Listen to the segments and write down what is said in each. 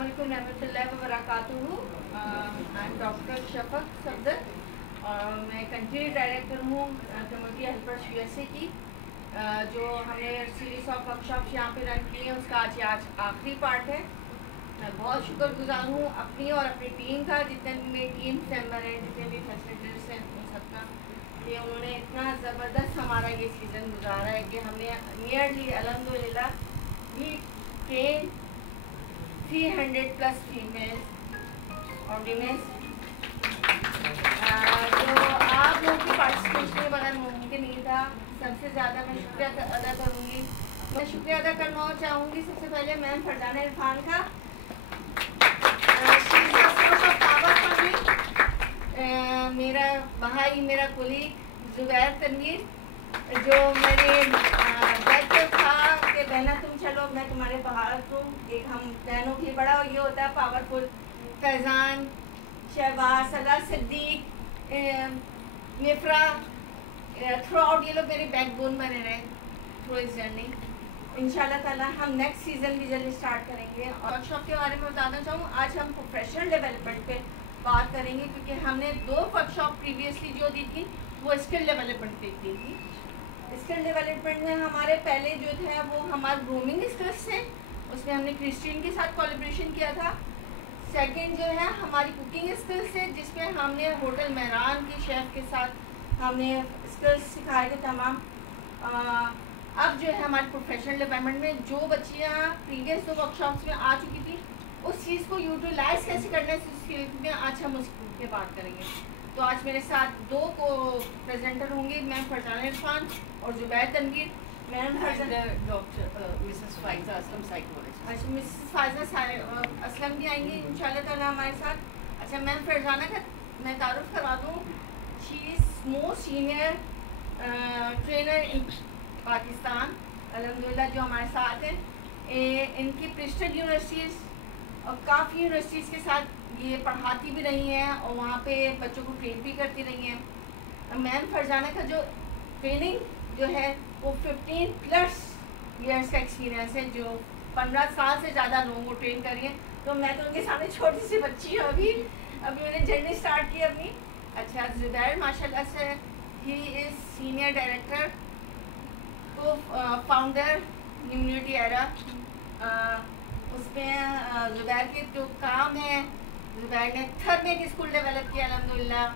अस्सलाम वालेकुम रहमतुल्लाहि व बरकातुहू। I am doctor Shafaq Safdar और मैं कंट्री डायरेक्टर हूँ कम्युनिटी हेल्पर्स यूएसए की। जो हमने सीरीज ऑफ वर्कशॉप्स यहाँ पे रन किए हैं उसका आज आखिरी पार्ट है। मैं बहुत शुक्रगुजार हूँ अपनी और अपनी टीम का, जितने भी मेरी टीम मेंबर हैं, जितने भी फैसिलिटेटर्स हैं उन सबका, कि उन्होंने इतना ज़बरदस्त हमारा ये सीज़न गुजारा है कि हमने नियरली अल्हम्दुलिल्लाह वी ट्रेन 300+ फीमेल्स और विमेंस। जो आप लोगों की पार्टिसिपेशन के बगैर मुमकिन नहीं था। सबसे ज़्यादा मैं शुक्रिया अदा करूँगी। मैं शुक्रिया अदा करना और चाहूँगी सबसे पहले मैम फरजाना इरफान का, मेरा भाई, मेरा कुलीग ज़ुबैर तनवीर, जो मेरे दायित्व था कि बहना तुम चलो मैं तुम्हारे बाहर हूँ। एक हम बहनों के लिए बड़ा ये होता है पावरफुल। फैज़ान, शहबाज, सदा, सिद्दीक, मिफ्रा, थ्रू आउट ये लोग मेरे बैकबोन बने रहे थ्रू इस जर्नी। इंशाल्लाह ताला हम नेक्स्ट सीज़न भी जल्दी स्टार्ट करेंगे। और वर्कशॉप के बारे में बताना चाहूँ, आज हम प्रोफेशनल डेवलपमेंट पे बात करेंगे, क्योंकि हमने 2 वर्कशॉप प्रीवियसली जो दी थी वो स्किल डेवलपमेंट पे की थी। स्किल डेवलपमेंट में हमारे पहले जो थे वो हमारे ग्रूमिंग स्किल्स थे, उसमें हमने क्रिस्टियन के साथ कोलैबोरेशन किया था। सेकंड जो है हमारी कुकिंग स्किल्स थे, जिसमें हमने होटल मेहरान के शेफ़ के साथ हमने स्किल्स सिखाए थे तमाम। अब जो है हमारे प्रोफेशनल डेवलपमेंट में जो बच्चियाँ प्रीवियस 2 वर्कशॉप्स में आ चुकी थी, उस चीज़ को यूटिलाइज कैसे करना है इस फील्ड में आज हम उसके बात करेंगे। तो आज मेरे साथ 2 को प्रेजेंटर होंगे, मैम फरजाना इरफान और Zubair Tanvir. Ma'am doctor Mrs Faiza Aslam psychologist. अच्छा, मिसेस फाइजा असलम भी आएंगी इंशाल्लाह ताला हमारे साथ। अच्छा, मैम फरजाना का मैं तारुफ करवा दूँ। She is most senior trainer in Pakistan अल्हम्दुलिल्लाह, जो हमारे साथ हैं। इनकी प्रेस्टीज यूनिवर्सिटीज़ और काफ़ी यूनिवर्सिटीज़ के साथ ये पढ़ाती भी रही हैं और वहाँ पे बच्चों को ट्रेन भी करती रही हैं। मैम फरजाना का जो ट्रेनिंग जो है वो 15+ ईयर्स का एक्सपीरियंस है, जो 15 साल से ज़्यादा लोगों को ट्रेन करी है। तो मैं तो उनके सामने छोटी सी बच्ची हूँ अभी मैंने जर्नी स्टार्ट की अपनी। अच्छा, ज़ुबैर माशाल्लाह से ही इज़ सीनियर डायरेक्टर को फाउंडर न्यूनिटी एरा। उसमें ज़ुबैर के जो काम है, ज़ुबैर ने थर्मिक स्कूल डेवलप किया अल्हम्दुलिल्लाह।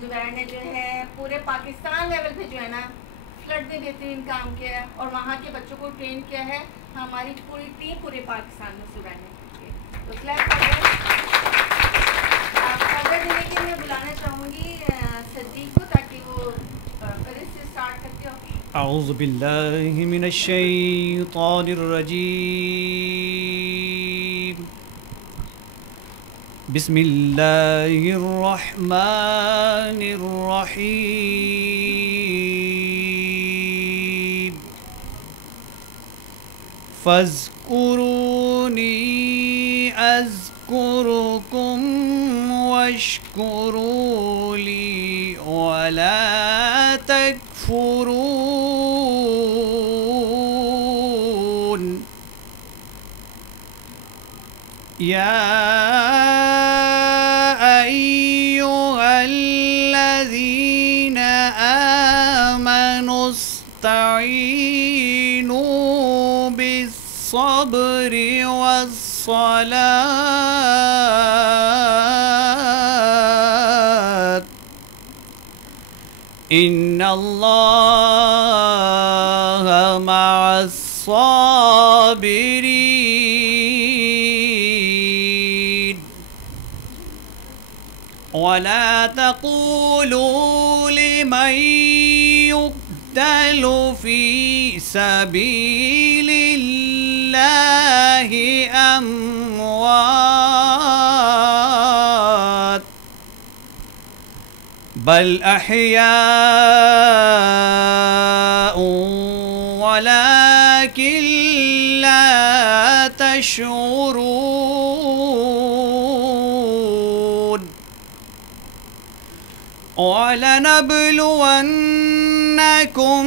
ज़ुबैर ने जो है पूरे पाकिस्तान लेवल पे जो है ना फ्लड में बेहतरीन काम किया है और वहाँ के बच्चों को ट्रेन किया है। हमारी पूरी टीम पूरे पाकिस्तान में ज़ुबैर ने की है। तो फर्दर देने के लिए बुलाना चाहूँगी सिद्दीक को, ताकि वो फिर से स्टार्ट करते हो। अऊज़ु बिल्लाहि मिनश शैतानिर रजीम। बिस्मिल्लाहिर रहमानिर रहीम। फ़ज़्कुरूनी अज़्कुरुकुम वश्कुरूली वला तकफुरून। या अय्युहल्लज़ीना आमनुस्तईनू बिस्सब्रि वस्सलात इन्नल्लाहा मअस्साबिरीन। वला तक़ूलू लिमन युक़्तलु फ़ी सबीलिल्लाहि अम्वात बल अहयाउन वलाकिन ला तशऊरून। वलनब्लुवन्नकुम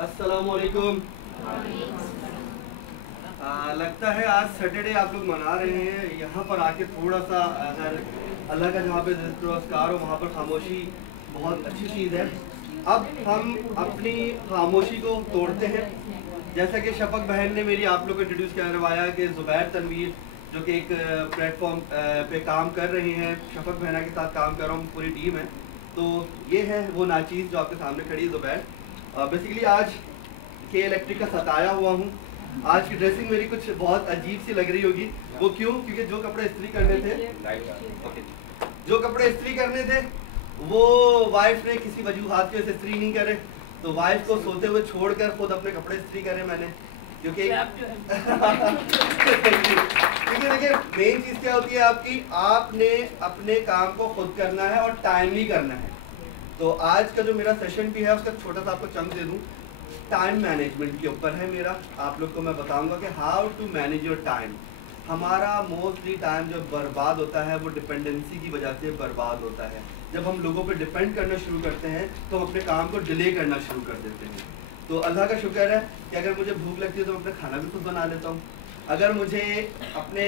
अस्सलामुअलैकुम। लगता है आज सैटरडे आप लोग मना रहे हैं। यहाँ पर आके थोड़ा सा अगर अल्लाह का जहाँ पे पुरस्कार हो वहाँ पर खामोशी बहुत अच्छी चीज़ है। अब हम अपनी खामोशी को तोड़ते हैं। जैसा कि शफक बहन ने मेरी आप लोग को इंट्रोड्यूस करवाया कि ज़ुबैर तनवीर जो कि एक प्लेटफॉर्म पे काम कर रही हैं, शफक बहना के साथ काम कर रहा हूँ, पूरी टीम है। तो ये है वो नाचीज़ जो आपके सामने खड़ी है, ज़ुबैर। बेसिकली आज के इलेक्ट्रिक का सताया हुआ हूँ। आज की ड्रेसिंग मेरी कुछ बहुत अजीब सी लग रही होगी। वो क्यों? क्योंकि जो कपड़े इस्त्री करने थे वो वाइफ ने किसी वजूहात की वजह से इस्त्री नहीं करे, तो वाइफ को सोते हुए छोड़कर खुद अपने कपड़े इस्त्री करे मैंने। क्योंकि देखिए मेन चीज़ क्या होती है आपकी, आपने अपने काम को खुद करना है और टाइमली करना है। तो आज का जो मेरा सेशन भी है उसका छोटा सा आपको चंक दे दूं, टाइम मैनेजमेंट के ऊपर है मेरा। आप लोग को मैं बताऊंगा कि how to manage your time. हमारा मोस्टली टाइम जो बर्बाद होता है वो डिपेंडेंसी की वजह से बर्बाद होता है। जब हम लोगों पे डिपेंड करना शुरू करते हैं तो हम अपने काम को डिले करना शुरू कर देते हैं। तो अल्लाह का शुक्र है कि अगर मुझे भूख लगती है तो मैं अपना खाना भी खुद बना लेता हूँ। अगर मुझे अपने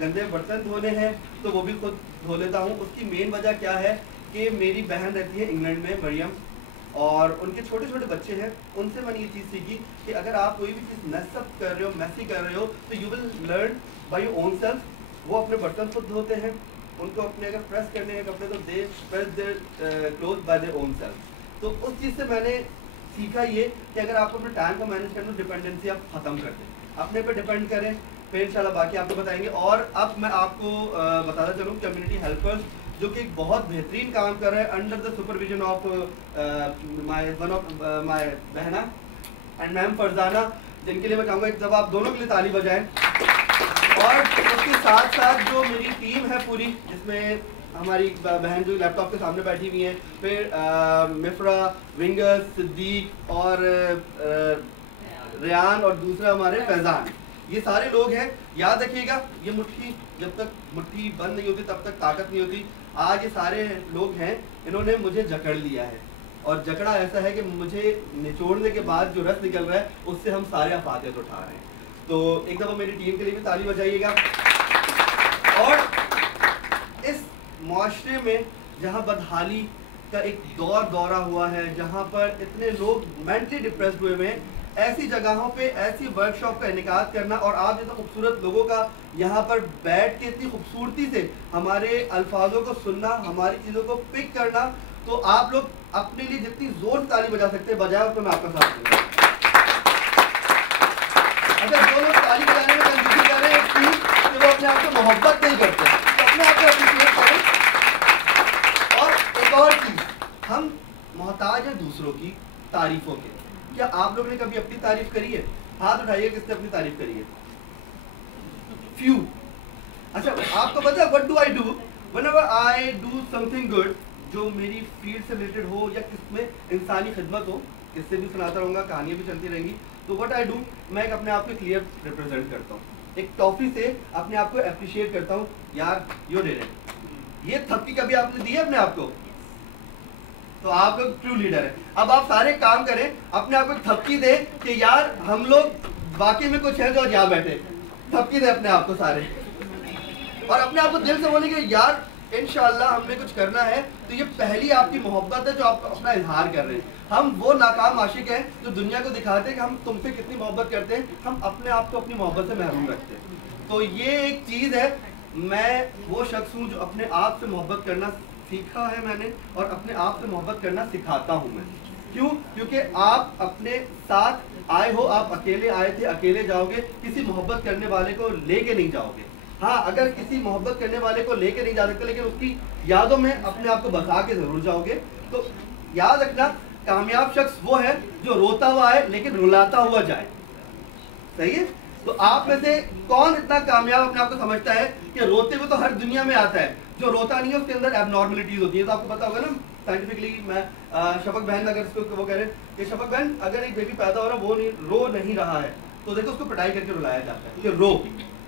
गंदे बर्तन धोने हैं तो वो भी खुद धो लेता हूँ। उसकी मेन वजह क्या है कि मेरी बहन रहती है इंग्लैंड में, मरियम, और उनके छोटे छोटे बच्चे हैं। उनसे मैंने ये चीज़ सीखी कि अगर आप कोई भी चीज़ मेसअप कर रहे हो, मैसी कर रहे हो, तो you will learn by your own self. वो अपने बर्तन खुद धोते हैं, उनको अपने अगर प्रेस करने हैं कपड़े तो they press their cloth by their own self. तो उस चीज़ से मैंने सीखा ये कि अगर आपको अपने टाइम को मैनेज करना, डिपेंडेंसी आप ख़त्म कर दें, अपने पे डिपेंड करें, फिर इंशाल्लाह बाकी आपको बताएंगे। और अब मैं आपको बताता चलूँ कम्युनिटी हेल्पर्स जो कि एक बहुत बेहतरीन काम कर रहे हैं under the supervision of my बहना एंड मैम फरजाना, जिनके लिए मैं चाहूँगा जब आप दोनों के लिए ताली बजाएं। और उसके साथ साथ जो मेरी टीम है पूरी, जिसमें हमारी बहन जो लैपटॉप के सामने बैठी हुई हैं, फिर मिफ्रा, विंगर्स, सिद्दीक और रियान और दूसरा हमारे फैज़ान, ये सारे लोग हैं। याद रखिएगा ये मुट्ठी जब तक मुट्ठी बंद नहीं होती तब तक ताकत नहीं होती। आज ये सारे लोग हैं, इन्होंने मुझे जकड़ लिया है और जकड़ा ऐसा है कि मुझे निचोड़ने के बाद जो रस निकल रहा है उससे हम सारे अफादियत उठा रहे हैं। तो एक दफ़ा मेरी टीम के लिए भी ताली बजाइएगा। और इस माशरे में जहाँ बदहाली का एक दौरा हुआ है, जहाँ पर इतने लोग मेंटली डिप्रेस्ड हुए हैं, ऐसी जगहों पे ऐसी वर्कशॉप का इनेकाद करना और आप जैसे खूबसूरत लोगों का यहाँ पर बैठ के इतनी खूबसूरती से हमारे अल्फाजों को सुनना, हमारी चीज़ों को पिक करना, तो आप लोग अपने लिए जितनी जोर से ताली बजा सकते हैं बजाय, तो मैं आपका साथ दूंगा। अगर जो लोग ताली बजाने में कंजूसी कर रहे हैं कि वो अपने आप को मोहब्बत नहीं करते, तो अपने आप को अप्रिशिएट करें। और एक और चीज़, हम मोहताज हैं दूसरों की तारीफों के। क्या आप लोगों ने कभी अपनी तारीफ करी है? हाथ उठाइए किसने अपनी तारीफ करी है। फ्यू। अच्छा, आपको पता है what do I do whenever I do something good, जो मेरी फील्ड से रिलेटेड हो या किसमें इंसानी खिदमत हो, किससे भी सुनाता रहूँगा, कहानियाँ भी चलती रहेंगी। तो व्हाट आई डू, मैं अपने आप को क्लियर रिप्रेजेंट करता हूँ, एक टॉफी से अपने आप को अप्रिशिएट करता हूँ। यार यू डिड इट, ये थपकी कभी आपने दी है अपने आप को? तो आप लोग ट्रू लीडर है। अब आप सारे काम करें, अपने आप को थपकी दे कि यार हम लोग बाकी में कुछ है जो यहाँ बैठे, थपकी दे अपने आप को सारे, और अपने आप को दिल से बोले कि यार इंशाल्लाह हमने कुछ करना है। तो ये पहली आपकी मोहब्बत है जो आप अपना इजहार कर रहे हैं। हम वो नाकाम आशिक हैं जो दुनिया को दिखाते हैं कि हम तुमसे कितनी मोहब्बत करते हैं, हम अपने आप को अपनी मोहब्बत से महरूम रखते हैं। तो ये एक चीज़ है, मैं वो शख्स हूँ जो अपने आप से मोहब्बत करना सीखा है मैंने और अपने आप से मोहब्बत करना सिखाता हूँ मैं। क्यों? क्योंकि आप अपने साथ आए हो, आप अकेले आए थे, अकेले जाओगे, किसी मोहब्बत करने वाले को लेके नहीं जाओगे। हाँ, अगर किसी मोहब्बत करने वाले को लेके नहीं जा सकते, लेकिन उसकी यादों में अपने आप को बसा के जरूर जाओगे। तो याद रखना, कामयाब शख्स वो है जो रोता हुआ है लेकिन रुलाता हुआ जाए। सही है? तो आप में से कौन इतना कामयाब अपने आप को समझता है कि रोते हुए तो हर दुनिया में आता है, जो रोता नहीं है उसके अंदर एबनॉर्मलिटीज होती है। तो आपको पता होगा ना साइंटिफिकली, मैं शफक बहन अगर इसको वो कह रहे हैं कि शफक बहन अगर एक बेबी पैदा हो रहा है, वो नहीं रो नहीं रहा है, तो देखो उसको पिटाई करके रुलाया जाता है कि रो,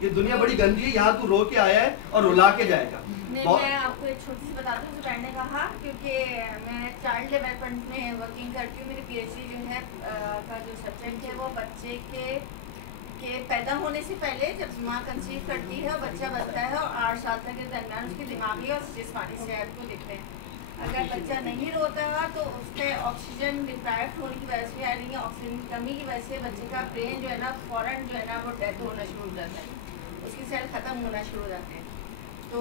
ये दुनिया बड़ी गंदी है, यहाँ तू रो के आया है और रुला के जाएगा। मैं आपको एक छोटी सी बताती हूँ, जो ने कहा, क्योंकि मैं चाइल्ड डेवलपमेंट में वर्किंग करती हूँ। मेरी PhD जो है का जो सब्जेक्ट है वो बच्चे के पैदा होने से पहले जब माँ कंसीव करती है और बच्चा बनता है और 8 साल तक के दरमियान उसकी दिमागी और जिस्मानी सेहत को देखते हैं। अगर बच्चा नहीं रोता है तो उसके ऑक्सीजन डिप्राइव्ड होने की वजह से, यानी ऑक्सीजन की कमी की वजह से बच्चे का ब्रेन जो है ना फौरन जो है ना वो डेथ होना शुरू हो जाता है, उसकी सेल ख़त्म होना शुरू हो जाते हैं। तो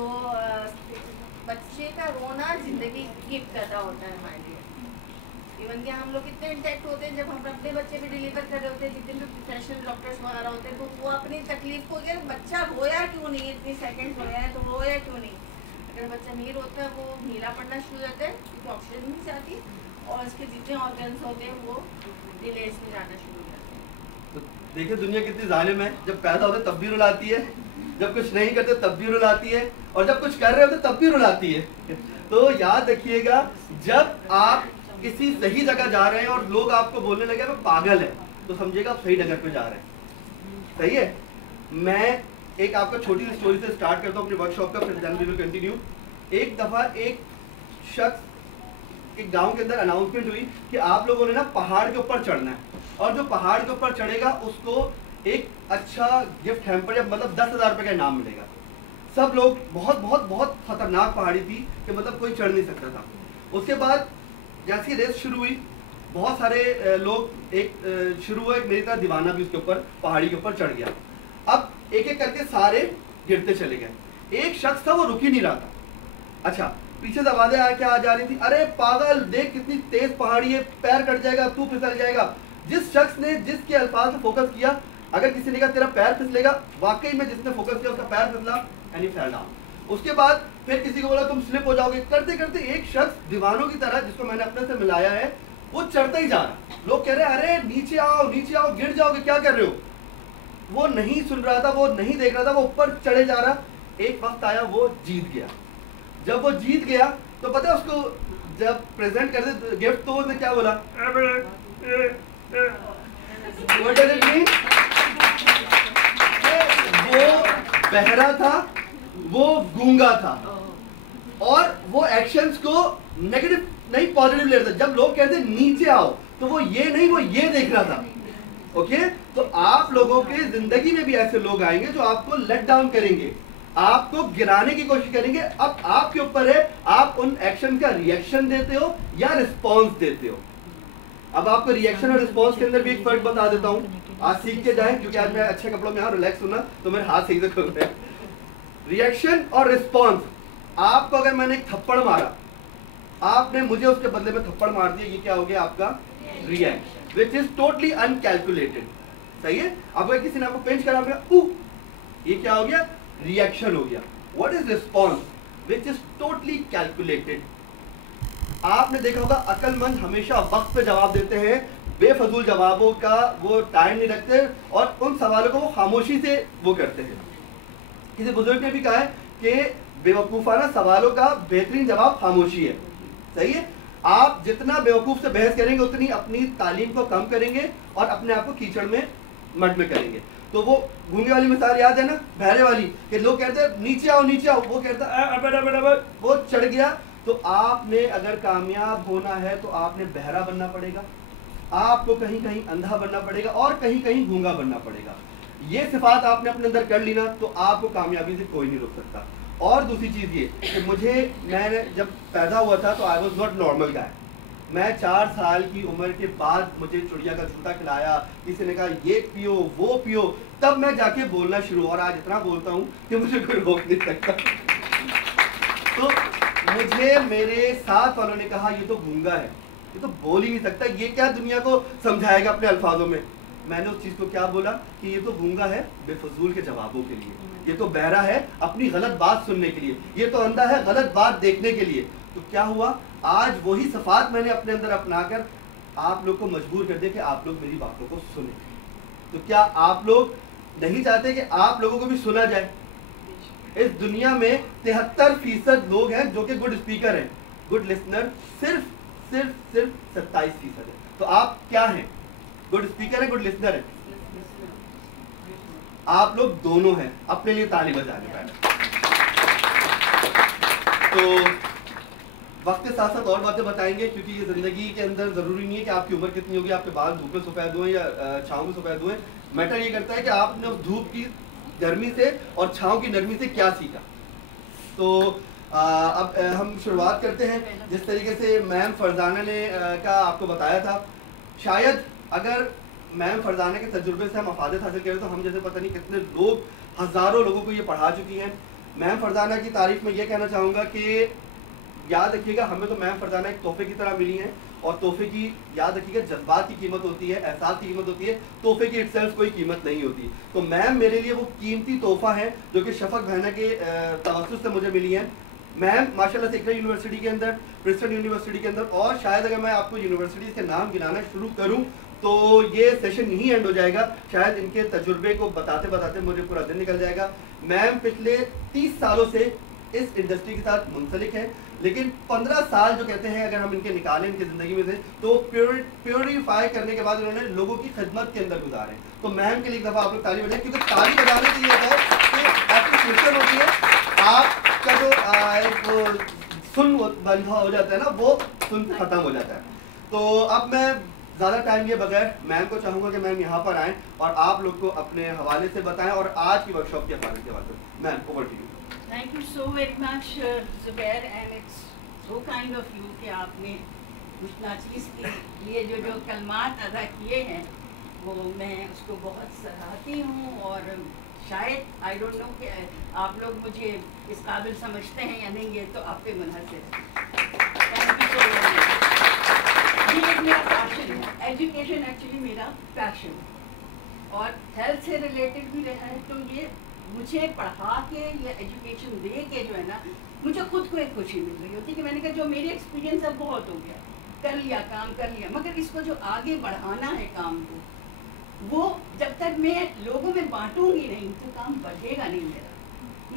बच्चे का रोना ज़िंदगी गिफ्ट करता होता है हमारे लिए। इवन कि हम लोग कितने इंटैक्ट होते हैं जब हम अपने बच्चे भी डिलीवर कर रहे होते हैं, जितने भी प्रोफेशनल डॉक्टर्स वगैरह होते हैं, तो वो अपनी तकलीफ को, अगर बच्चा रोया क्यों नहीं, इतनी सेकंड रोया है तो रोया क्यों नहीं। अगर बच्चा नहीं रोता वो ढीला पड़ना शुरू हो जाता है क्योंकि ऑक्सीजन नहीं जाती और इसके जितने ऑर्गन्स होते हैं वो डिलेज में जाना शुरू हो जाते हैं। तो देखिए दुनिया कितनी जालिम है, जब पैदा होते तब भी रुलाती है, जब कुछ नहीं करते तब भी रुलाती है, और जब कुछ कर रहे होते तब भी रुलाती है। तो याद रखिएगा, जब आप किसी सही जगह जा रहे हैं और लोग आपको बोलने लगे वो पागल है, तो समझिएगा आप सही जगह पे जा रहे हैं। सही है? मैं एक आपका छोटी सी स्टोरी से स्टार्ट करता हूँ अपने वर्कशॉप का, फिर देन वी विल कंटिन्यू। एक दफ़ा एक शख्स, एक गांव के अंदर अनाउंसमेंट हुई कि आप लोगों ने ना पहाड़ के ऊपर चढ़ना है, और जो पहाड़ के ऊपर चढ़ेगा उसको एक अच्छा गिफ्ट हैम्पर या मतलब 10,000 रुपये का इनाम मिलेगा। सब लोग, बहुत बहुत बहुत खतरनाक पहाड़ी थी कि मतलब कोई चढ़ नहीं सकता था। उसके बाद जैसी रेस शुरू हुई, बहुत सारे लोग, एक शुरू हुआ, एक मेरी तरह दीवाना भी उसके ऊपर पहाड़ी के ऊपर चढ़ गया। अब एक एक करके सारे गिरते चले गए। एक शख्स था वो रुक ही नहीं रहा था। अच्छा, पीछे से आवाजें क्या आ जा रही थी, अरे पागल देख कितनी तेज पहाड़ी है, पैर कट जाएगा, तू फिसल जाएगा। जिस शख्स ने जिसके अल्फाज से फोकस किया, अगर किसी ने कहा तेरा पैर फिसलेगा, वाकई में जिसने फोकस किया उसका पैर फिसला एंड ही फेल डाउन। उसके बाद फिर किसी को बोला तुम स्लिप हो जाओगे। करते करते एक शख्स दीवानों की तरह, जिसको मैंने अपने से मिलाया है, वो चढ़ता ही जा रहा। लोग कह रहे हैं अरे नीचे आओ नीचे आओ, गिर जाओगे, क्या कर रहे हो। वो नहीं सुन रहा था, वो नहीं देख रहा था, वो ऊपर चढ़े जा रहा। एक वक्त आया वो जीत गया। जब वो जीत गया तो पता है उसको जब प्रेजेंट कर दे गिफ्ट, तो उसने क्या बोला, What does it mean? वो बहरा था, वो गूंगा था, और वो एक्शंस को नेगेटिव नहीं पॉजिटिव ले रहा था। जब लोग कहते नीचे आओ तो वो ये नहीं, वो ये देख रहा था। ओके, तो आप लोगों के जिंदगी में भी ऐसे लोग आएंगे जो आपको लेट डाउन करेंगे, आपको गिराने की कोशिश करेंगे। अब आपके ऊपर है, आप उन एक्शन का रिएक्शन देते हो या रिस्पॉन्स देते हो। अब आपको रिएक्शन और रिस्पॉन्स के अंदर भी एक फर्क बता देता हूँ, आज सीख के जाएं, क्योंकि आज मैं अच्छे कपड़ों में रिलैक्स हूं ना, तो मेरे हाथ सही से खुल रहे हैं। रिएक्शन और रिस्पॉन्स, आपको अगर मैंने एक थप्पड़ मारा, आपने मुझे उसके बदले में थप्पड़ मार दिया, ये क्या हो गया आपका reaction, which is totally uncalculated. सही है? अब किसी ने आपको पेंच करा, ये क्या हो गया, रिएक्शन हो गया। What is response, which is totally calculated. आपने देखा होगा अक्लमंद हमेशा वक्त पे जवाब देते हैं, बेफजूल जवाबों का वो टाइम नहीं रखते, और उन सवालों को वो खामोशी से वो करते हैं। किसी बुजुर्ग ने भी कहा है कि बेवकूफाना सवालों का बेहतरीन जवाब खामोशी है। सही है? आप जितना बेवकूफ से बहस करेंगे उतनी अपनी तालीम को कम करेंगे और अपने आप को कीचड़ में मड में करेंगे। तो वो गूंगे वाली मिसाल याद है ना, बहरे वाली, कि लोग कहते हैं नीचे आओ नीचे आओ, वो कहता वो चढ़ गया। तो आपने अगर कामयाब होना है तो आपने बहरा बनना पड़ेगा, आपको कहीं कहीं अंधा बनना पड़ेगा और कहीं कहीं गूंगा बनना पड़ेगा। ये सिफात आपने अपने अंदर कर ली ना, तो आपको कामयाबी से कोई नहीं रोक सकता। और दूसरी चीज़ ये कि मैंने जब पैदा हुआ था तो I was not normal guy. मैं 4 साल की उम्र के बाद मुझे चिड़िया का झूठा खिलाया, किसी ने कहा ये पियो वो पियो, तब मैं जाके बोलना शुरू, और आज इतना बोलता हूँ कि मुझे कोई रोक नहीं सकता। तो मुझे मेरे साथ वालों ने कहा ये तो गूंगा है, ये तो बोल ही नहीं सकता, ये क्या दुनिया को समझाएगा अपने अल्फाजों में। मैंने उस चीज़ को क्या बोला कि ये तो गूंगा है बेफजूल के जवाबों के लिए, ये तो बहरा है अपनी गलत बात सुनने के लिए, ये तो अंधा है गलत बात देखने के लिए। तो क्या हुआ, आज वही सफात मैंने अपने अंदर अपनाकर आप लोग को मजबूर कर दिया कि आप लोग मेरी बातों को सुने। तो क्या आप लोग नहीं चाहते कि आप लोगों को भी सुना जाए? इस दुनिया में 73% लोग हैं जो कि गुड स्पीकर हैं, गुड लिसनर सिर्फ 27% है। तो आप क्या हैं? गुड स्पीकर है, गुड लिसनर है? आप लोग दोनों हैं। अपने लिए ताली बजाने वाले। तो वक्त के साथ साथ और बातें बताएंगे, क्योंकि ये जिंदगी के अंदर जरूरी नहीं है कि आपकी उम्र कितनी होगी, आपके बाल धूप में सफेद हुए या छाँव में सफेद हुए। मैटर ये करता है कि आपने उस धूप की गर्मी से और छाँव की नरमी से क्या सीखा। तो अब हम शुरुआत करते हैं जिस तरीके से मैम फरजाना ने का आपको बताया था। शायद अगर मैम फरजाना के तजुर्बे से हम अफादत हासिल करें तो हम जैसे पता नहीं कितने लोग, हज़ारों लोगों को ये पढ़ा चुकी हैं। मैम फरजाना की तारीफ में ये कहना चाहूँगा कि याद रखिएगा, हमें तो मैम फरजाना एक तोहफे की तरह मिली हैं, और तोहफे की याद रखिएगा जज्बात की कीमत होती है, एहसास की कीमत होती है, तोहफे की इटसेल्फ कोई कीमत नहीं होती। तो मैम मेरे लिए वो कीमती तोहफा है जो कि शफक बहना के तवस्सुस से मुझे मिली है। मैम माशाल्लाह से इकरा यूनिवर्सिटी के अंदर, प्रिंसटन यूनिवर्सिटी के अंदर, और शायद अगर मैं आपको यूनिवर्सिटीज़ के नाम गिनाना शुरू करूँ तो ये सेशन यहीं एंड हो जाएगा। शायद इनके तजुर्बे को बताते बताते मुझे पूरा दिन निकल जाएगा। मैम पिछले 30 सालों से इस इंडस्ट्री के साथ मुंसलिक है, लेकिन 15 साल जो कहते हैं अगर हम इनके निकालें इनकी ज़िंदगी में से, तो प्योरीफाई करने के बाद उन्होंने लोगों की खिदमत के अंदर गुजारे। तो मैम के लिए एक दफ़ा आप लोग ताली बजाएं, क्योंकि ताली बजाने से ये होता है कि एप्रिसिएशन होती है, आपका जो एक सुन बंधा हो जाता है ना, वो सुन खत्म हो जाता है। तो अब मैं ज़्यादा टाइम लिए बगैर मैम को चाहूँगा कि मैम यहाँ पर आएँ और आप लोग को अपने हवाले से बताएं और आज की वर्कशॉप के हवाले के बाद। Ma'am over to you. Thank you so very much, Zubair, and it's so kind of you कि आपने उस नाचीज़ के लिए जो कलमात अदा किए हैं वो मैं उसको बहुत सराहती हूँ, और शायद आई डोंट नो कि आप लोग मुझे इस काबिल समझते हैं या नहीं, ये तो आप पे मुनहसर है। Thank you so much. ये एक मेरा पैशन है, एजुकेशन एक्चुअली मेरा पैशन है और हेल्थ से रिलेटेड भी रहा है। तो ये मुझे पढ़ा के या एजुकेशन दे के जो है ना, मुझे खुद को एक खुशी मिल रही होती कि मैंने कहा जो मेरी एक्सपीरियंस है बहुत हो गया, कर लिया काम कर लिया, मगर इसको जो आगे बढ़ाना है काम को, वो जब तक मैं लोगों में बांटूंगी नहीं तो काम बढ़ेगा नहीं मेरा,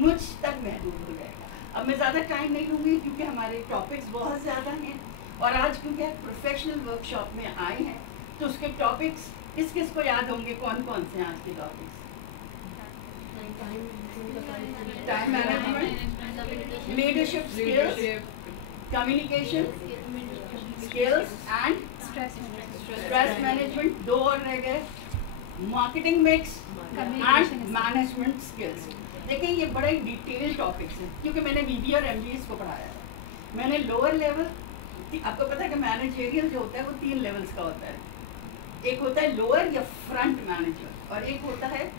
मुझ तक महदूद हो जाएगा। अब मैं ज़्यादा टाइम नहीं लूँगी क्योंकि हमारे टॉपिक्स बहुत ज़्यादा हैं, और आज क्योंकि आप प्रोफेशनल वर्कशॉप में आए हैं तो उसके टॉपिक्स किस किस को याद होंगे, कौन कौन से हैं आज के topics? Time management, leadership skills, communication skills and stress management, दो और रह गए, marketing mix and management skills. देखिए ये बड़े डिटेल टॉपिक्स हैं क्योंकि मैंने बीबी और एमबीएस को पढ़ाया है। मैंने लोअर लेवल, आपको पता है कि मैनेजरियल जो होता है वो 3 लेवल्स का होता है, एक होता है लोअर या फ्रंट मैनेजर, और एक होता है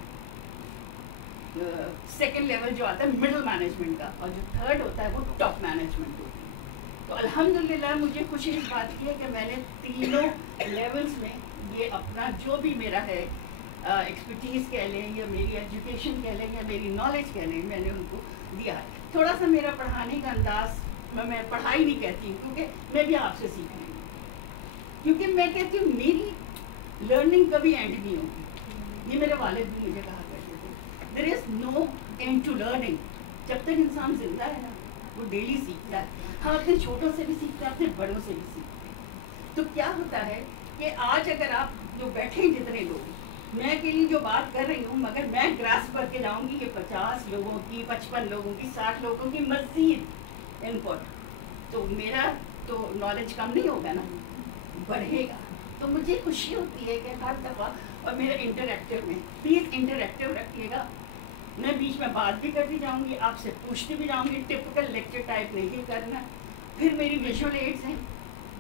सेकेंड लेवल जो आता है मिडिल मैनेजमेंट का, और जो थर्ड होता है वो टॉप मैनेजमेंट होती है। तो अल्हम्दुलिल्लाह मुझे खुशी इस बात की है कि मैंने तीनों लेवल्स में ये अपना जो भी मेरा है एक्सपर्टीज़ कह लें या मेरी एजुकेशन कह लें या मेरी नॉलेज कह लें, मैंने उनको दिया है। थोड़ा सा मेरा पढ़ाने का अंदाज, मैं पढ़ाई नहीं कहती हूँ क्योंकि मैं भी आपसे सीख रही हूँ, क्योंकि मैं कहती हूँ मेरी लर्निंग कभी एंड नहीं होगी। ये मेरे वालिद भी मुझे कहा करते थे, there is no end to learning. जब तक इंसान जिंदा है ना वो डेली सीखता है। हम अपने छोटों से भी सीखते हैं, अपने बड़ों से भी सीखते हैं। तो क्या होता है कि आज अगर आप जो बैठे हैं जितने लोग, मैं अकेली जो बात कर रही हूँ, मगर मैं ग्रास करके जाऊँगी कि 50 लोगों की, 55 लोगों की, 60 लोगों की मज़ीद इनपुट, तो मेरा तो नॉलेज कम नहीं होगा ना, बढ़ेगा। तो मुझे खुशी होती है कि हर दफ़ा, और मेरे इंटरैक्टिव में प्लीज़ इंटरैक्टिव रखिएगा, मैं बीच में बात भी करती जाऊँगी, आपसे पूछती भी जाऊँगी, टिपिकल लेक्चर टाइप नहीं करना। फिर मेरी विजुअल एड्स हैं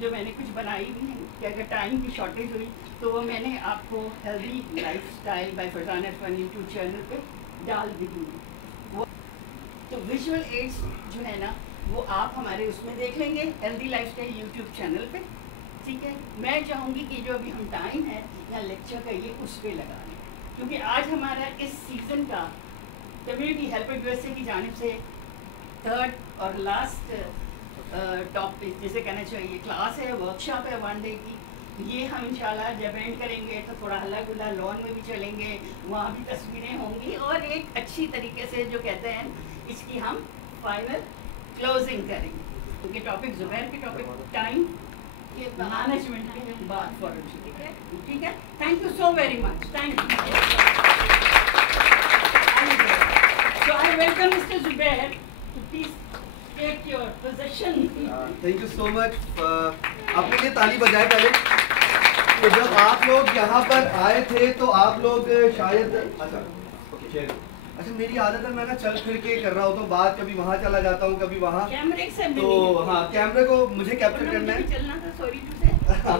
जो मैंने कुछ बनाई भी हैं कि अगर टाइम की शॉर्टेज हुई तो वो मैंने आपको healthy lifestyle by Farzana Irfan YouTube channel पे डाल भी दूँगी। वो तो विजुअल एड्स जो है ना वो आप हमारे उसमें देख लेंगे, हेल्दी लाइफस्टाइल यूट्यूब चैनल पे, ठीक है। मैं चाहूँगी कि जो अभी हम टाइम है या लेक्चर का ये उस पर लगा लें, क्योंकि आज हमारा इस सीज़न का कम्युनिटी हेल्पर यूएसए की जानिब से थर्ड और लास्ट टॉपिक जिसे कहना चाहिए क्लास है, वर्कशॉप है 1 डे की। ये हम इंशाल्लाह जब एंड करेंगे तो थोड़ा हल्ला गुल्ला लॉन में भी चलेंगे, वहाँ भी तस्वीरें होंगी और एक अच्छी तरीके से जो कहते हैं इसकी हम फाइनल क्लोजिंग करेंगे, क्योंकि टॉपिक ज़ुबैर के टॉपिक टाइम के मैनेजमेंट के बाद फॉर ठीक है। Thank you so very much, thank you. So I welcome Mr. Zubair to please take your possession. Thank you so much. अपने लिए ताली बजाए पहले। तो जब आप लोग यहाँ पर आए थे तो आप लोग शायद अच्छा मेरी आदत है, मैं ना चल फिर के कर रहा होता हूँ बात, कभी वहाँ चला जाता हूँ कभी वहाँ। कैमरे से तो हाँ, कैमरे को मुझे कैप्चर करना है, चलना था, सॉरी टू से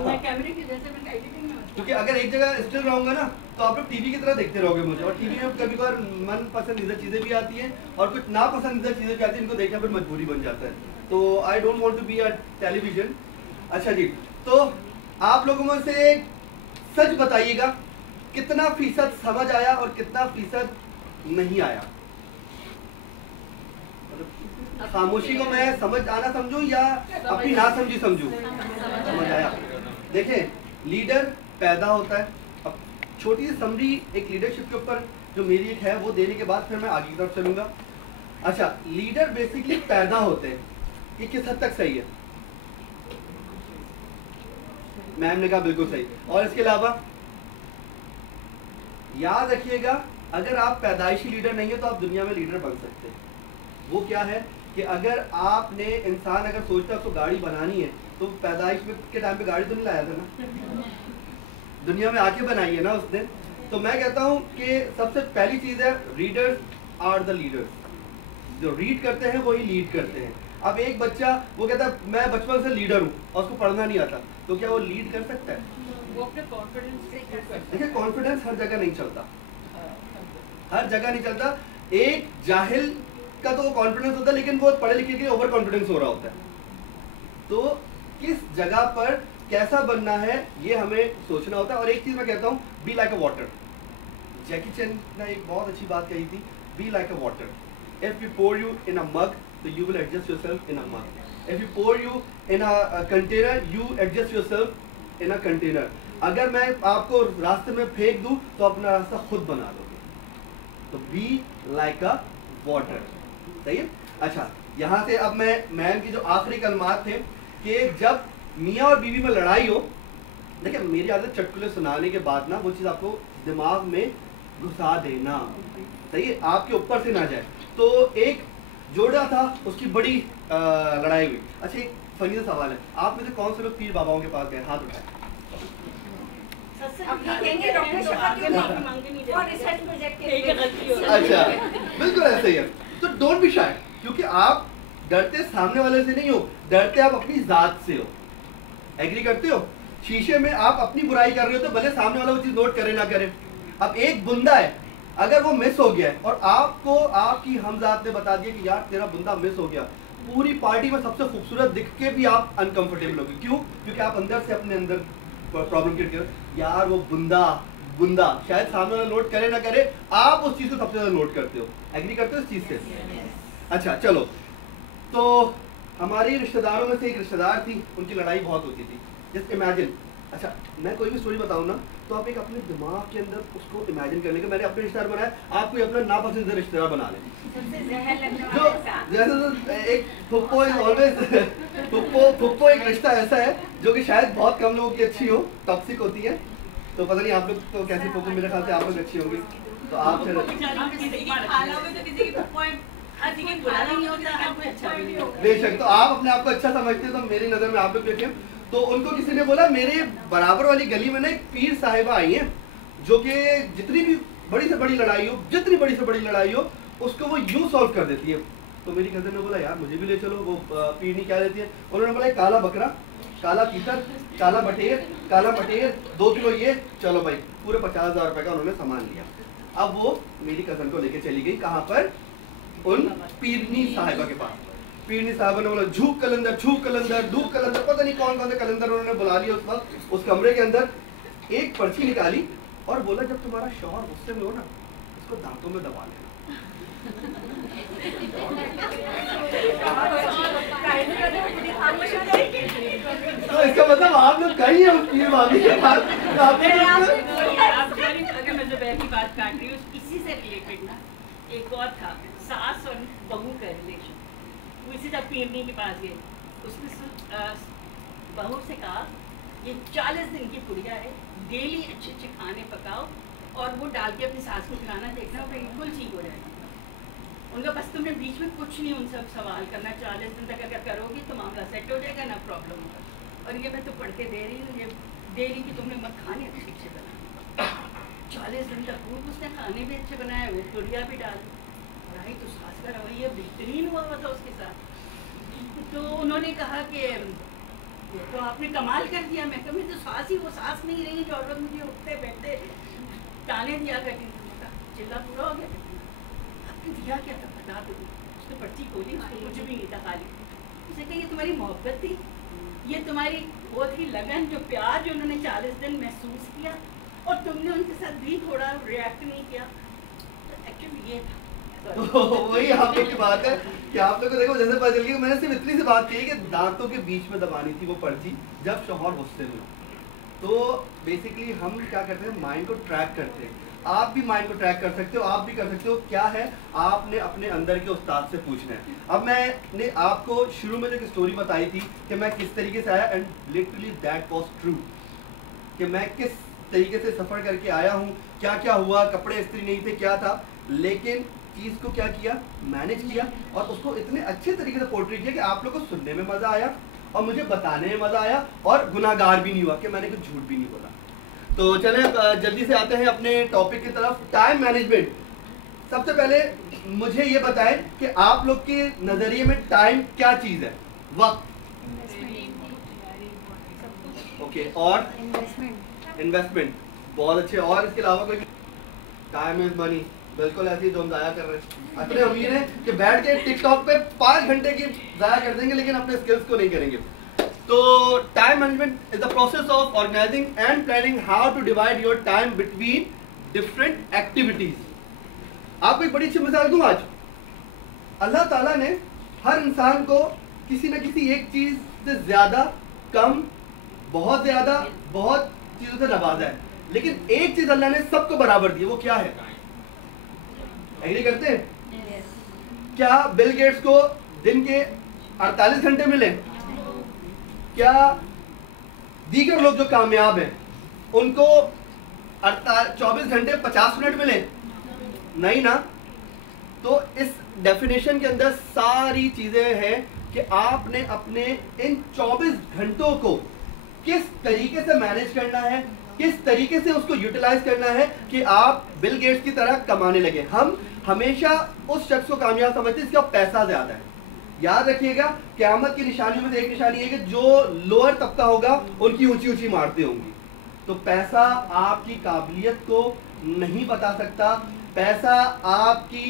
मैं कैमरे की वजह से मैं एडिटिंग में क्योंकि अगर एक जगह स्टिल रहूंगा ना तो आप लोग टीवी की तरह देखते रहोगे मुझे, और टीवी में कभी कभार मन पसंदीदा चीजें भी आती हैं और कुछ ना पसंदीदा चीजें भी आती हैं, इनको देखना फिर मजबूरी बन जाता है। तो I don't want to be a television. अच्छा जी, तो आप लोगों में से सच बताइएगा कितना फीसद समझ आया और कितना फीसद नहीं आया। खामोशी को मैं समझ आना समझूं या अपनी ना समझी समझूं? समझ आया। देखें, लीडर पैदा होता है। अब छोटी सी समरी एक लीडरशिप के ऊपर जो मेरी एक है वो देने के बाद फिर मैं आगे की तरफ चलूंगा। अच्छा, लीडर बेसिकली पैदा होते हैं, ये किस हद तक सही है? मैम ने कहा बिल्कुल सही। और इसके अलावा याद रखिएगा, अगर आप पैदाइशी लीडर नहीं है तो आप दुनिया में लीडर बन सकते हैं। वो क्या है कि अगर आपने इंसान अगर सोचता है उसको गाड़ी बनानी है तो पैदाइश में के टाइम पे गाड़ी तो नहीं लाया था ना, दुनिया में आके बनाई है ना उसने। तो मैं कहता हूँ कि सबसे पहली चीज़ है रीडर्स आर द लीडर्स। जो रीड करते हैं वही लीड करते हैं। अब एक बच्चा वो कहता है मैं बचपन से लीडर हूँ और उसको पढ़ना नहीं आता, तो क्या वो लीड कर सकता है? वो अपने कॉन्फिडेंस से कर सकते हैं। देखिए, कॉन्फिडेंस हर जगह नहीं चलता, हर जगह नहीं चलता। एक जाहिल का तो कॉन्फिडेंस होता है, लेकिन वो पढ़े लिखे के ओवर कॉन्फिडेंस हो रहा होता है। तो किस जगह पर कैसा बनना है ये हमें सोचना होता है। और एक चीज मैं कहता हूँ, be like a water. Jackie Chan ने एक बहुत अच्छी बात कही थी, be like a water. If we pour you in a mug तो you will adjust yourself in a mug. If you pour you in a container you adjust yourself in a container. अगर मैं आपको रास्ते में फेंक दूं तो अपना रास्ता खुद बना लोगे। तो बी लाइक अ वाटर, सही है। अच्छा, यहाँ से अब मैं मैम की जो आखिरी कलमात थे कि जब मियाँ और बीवी में लड़ाई हो, देखिए मेरी आदत चटकुले सुनाने के बाद ना वो चीज़ आपको दिमाग में घुसा देना, सही है, आपके ऊपर से ना जाए। तो एक जोड़ा था, उसकी बड़ी लड़ाई हुई। अच्छा, एक फनी सा सवाल है, आप में से कौन से लोग पीर बाबाओं के पास गए? हाथ उठाए। अच्छा, बिल्कुल ऐसे ही है। तो डोंट बी शाय, क्योंकि आप डरते सामने वाले से नहीं हो, डरते आप अपनी जात से हो। एग्री करते हो? शीशे में आप अपनी बुराई कर रहे हो तो भले सामने वाला वो चीज नोट करे ना करे। अब एक बुंदा है, अगर वो मिस हो गया है और आपको आपकी हमजात ने बता दिया कि यार तेरा बुंदा मिस हो गया, पूरी पार्टी में सबसे खूबसूरत दिख के भी आप अनकंफर्टेबल होगे। क्यों? क्योंकि आप अंदर से अपने अंदर प्रॉब्लम क्रिएट कर, यार वो बुंदा शायद सामने वाला नोट करे ना करे, आप उस चीज को सबसे ज्यादा नोट करते हो। एग्री करते हो इस चीज से? अच्छा, चलो, तो हमारी रिश्तेदारों में से एक रिश्तेदार थी, उनकी लड़ाई बहुत होती थी। जस्ट इमेजिन, अच्छा मैं कोई भी स्टोरी बताऊँ ना तो आप एक अपने दिमाग के अंदर उसको इमेजिन करने का, मैंने अपने रिश्तेदार बनाया, आप कोई अपना नापसंदीदा रिश्तेदार बना लें। जो जैसे एक फुप्पो इज ऑलवेज फुप्पो एक रिश्ता ऐसा है जो कि शायद बहुत कम लोगों की अच्छी हो, टॉक्सिक होती है। तो पता नहीं आप लोग तो कैसी फुप्पो, मेरे ख्याल से आप लोग अच्छी होंगी। तो आप फिर बेशक, तो आप अपने आप को अच्छा समझते हो तो मेरी नज़र में आप लोग देखें। तो उनको किसी ने बोला मेरे बराबर वाली गली में ना एक पीर साहिबा आई हैं जो कि जितनी भी बड़ी से बड़ी लड़ाई हो, जितनी बड़ी से बड़ी लड़ाई हो उसको वो यूं सॉल्व कर देती है। तो मेरी कज़न ने बोला यार मुझे भी ले चलो। वो पीरनी क्या लेती है? उन्होंने बोला काला बकरा, काला तीतर, काला मटेर 2 किलो ये, चलो भाई, पूरे 50,000 रुपये का उन्होंने सामान लिया। अब वो मेरी कज़न को लेके चली गई कहाँ पर? उन पीरनी साहिबा के पास। पीरनी साहब ने बोला झूक कलंदर, छूक कलंदर, धूक कलंदर, पता नहीं कौन कौन से कलंदर उन्होंने बुला लिया उस वक्त उस कमरे के अंदर। एक पर्ची निकाली और बोला जब तुम्हारा शौहर गुस्से में हो ना, इसको दांतों में दबा लेना। तो इसका मतलब आप लोग कहीं हैं उस पीर भाभी के पास। अगर मैं ज़ुबैर की बात काट रही हूँ, इसी से रिलेटेड ना एक और था, सास और बहू का रिलेशन। वो इसी तरह पीरनी के पास गए, उसने बहू से कहा ये 40 दिन की पुड़िया है, डेली अच्छे अच्छे खाने पकाओ और वो डाल के अपनी सास को खिलाना, देखना बिल्कुल ठीक हो जाएगा। उनका बस तुमने बीच में कुछ नहीं उनसे सवाल करना, 40 दिन तक अगर करोगी तो मामला सेट हो जाएगा, ना प्रॉब्लम होगा। और ये मैं तो पढ़ के दे रही हूँ, ये डेली की तुमने मत खाने अच्छे अच्छे बनाए। 40 दिन तक वो उसने खाने भी अच्छे बनाए, वो पुड़िया भी डाली, भाई तो सास का रवैया बेहतरीन हुआ था उसके साथ। तो उन्होंने कहा कि ये तो आपने कमाल कर दिया। मैं कभी तो सास ही वो सास नहीं रही जो औरत मुझे उठते बैठते ताने दिया करती थी। चिल्ला पूरा हो गया, आपने दिया क्या था बता दो। उसने पर्ची खोली, उसको कुछ भी नहीं था खाली। उसे कहा ये तुम्हारी मोहब्बत थी, ये तुम्हारी वो थी लगन, जो प्यार जो उन्होंने 40 दिन महसूस किया और तुमने उनके साथ भी थोड़ा रिएक्ट नहीं किया। तो एक्चुअली ये था। तो वही आप लोग की बात है कि आप लोग को देखो जैसे पता चल गया। मैंने सिर्फ इतनी सी बात की कि दांतों के बीच में दबानी थी वो पर्ची जब शौहर गुस्से में हो। तो बेसिकली हम क्या करते हैं, माइंड को ट्रैक करते हैं। आप भी माइंड को ट्रैक कर सकते हो, आप भी कर सकते हो। क्या है, आपने अपने अंदर के उस्ताद से पूछना है। अब मैंने आपको शुरू में जो एक स्टोरी बताई थी कि मैं किस तरीके से आया, and literally that was true, कि मैं किस तरीके से सफ़र करके आया हूँ, क्या क्या हुआ, कपड़े इस्त्री नहीं थे, क्या था, लेकिन चीज़ को क्या किया, मैनेज किया और उसको इतने अच्छे तरीके से पोर्ट्रेट किया कि आप लोग को सुनने में मज़ा आया और मुझे बताने में मज़ा आया और गुनाहगार भी नहीं हुआ कि मैंने कुछ झूठ भी नहीं बोला। तो चलें जल्दी से आते हैं अपने टॉपिक की तरफ, टाइम मैनेजमेंट। सबसे पहले मुझे ये बताएं कि आप लोग के नज़रिए में टाइम क्या चीज़ है? वक्त, ओके, और इन्वेस्टमेंट, बहुत अच्छे। और इसके अलावा कोई? टाइम इज मनी, बिल्कुल ऐसे ही जो हम ज़ाया कर रहे हैं। अपने अमीर हैं कि बैठ के टिकटॉक पे 5 घंटे की ज़ाया कर देंगे लेकिन अपने स्किल्स को नहीं करेंगे। तो time management is the process of organising and planning how to divide your time between different activities. आपको एक बड़ी अच्छी मिसाल दूं आज। अल्लाह ताला ने हर इंसान को किसी न किसी एक चीज से ज्यादा, कम, बहुत ज्यादा, बहुत चीजों से नवाजा है, लेकिन एक चीज अल्लाह ने सबको बराबर दी है। वो क्या है? एग्री करते हैं? क्या बिल गेट्स को दिन के 48 घंटे मिले? क्या दीगर लोग जो कामयाब हैं उनको 24 घंटे 50 मिनट मिले? नहीं ना। तो इस डेफिनेशन के अंदर सारी चीजें हैं कि आपने अपने इन 24 घंटों को किस तरीके से मैनेज करना है, किस तरीके से उसको यूटिलाइज करना है कि आप बिल गेट्स की तरह कमाने लगे। हम हमेशा उस शख्स को कामयाब समझते हैं जिसका पैसा ज्यादा है। याद रखिएगा, क़यामत की निशानियों में से एक निशानी है कि जो लोअर तबका होगा उनकी ऊंची ऊंची इमारतें होंगी। तो पैसा आपकी काबिलियत को नहीं बता सकता, पैसा आपकी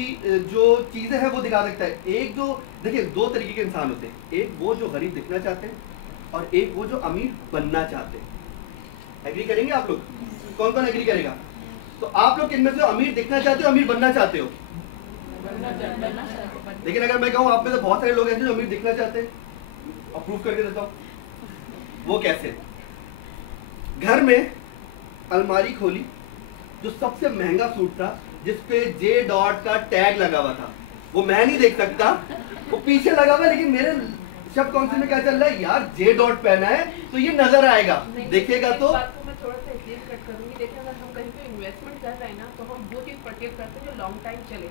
जो चीजें हैं वो दिखा सकता है। एक जो देखिए, 2 तरीके के इंसान होते हैं, एक वो जो गरीब दिखना चाहते हैं और एक वो जो अमीर बनना चाहते हैं। एग्री करेंगे आप लोग? कौन कौन एग्री करेगा? तो आप लोग इनमें से अमीर दिखना चाहते हो, अमीर बनना चाहते हो? लेकिन अगर मैं कहूँ आप में से बहुत सारे लोग ऐसे जो अमीर दिखना चाहते हैं, अप्रूव करके देता हूँ। वो कैसे? घर में अलमारी खोली, जो सबसे महंगा सूट था जिसपे जे डॉट का टैग लगा हुआ था, वो मैं नहीं देख सकता, वो पीछे लगा हुआ, लेकिन मेरे सब कॉन्सेप्ट में क्या चल रहा है, यार जे डॉट पहना है तो ये नजर आएगा, देखिएगा तो। मैं थोड़ा सा इसलिए कट करूंगी। देखिए, अगर हम कहीं पे इन्वेस्टमेंट कर रहे हैं ना, तो हम वो चीज परचेज करते हैं जो लॉन्ग टाइम चले।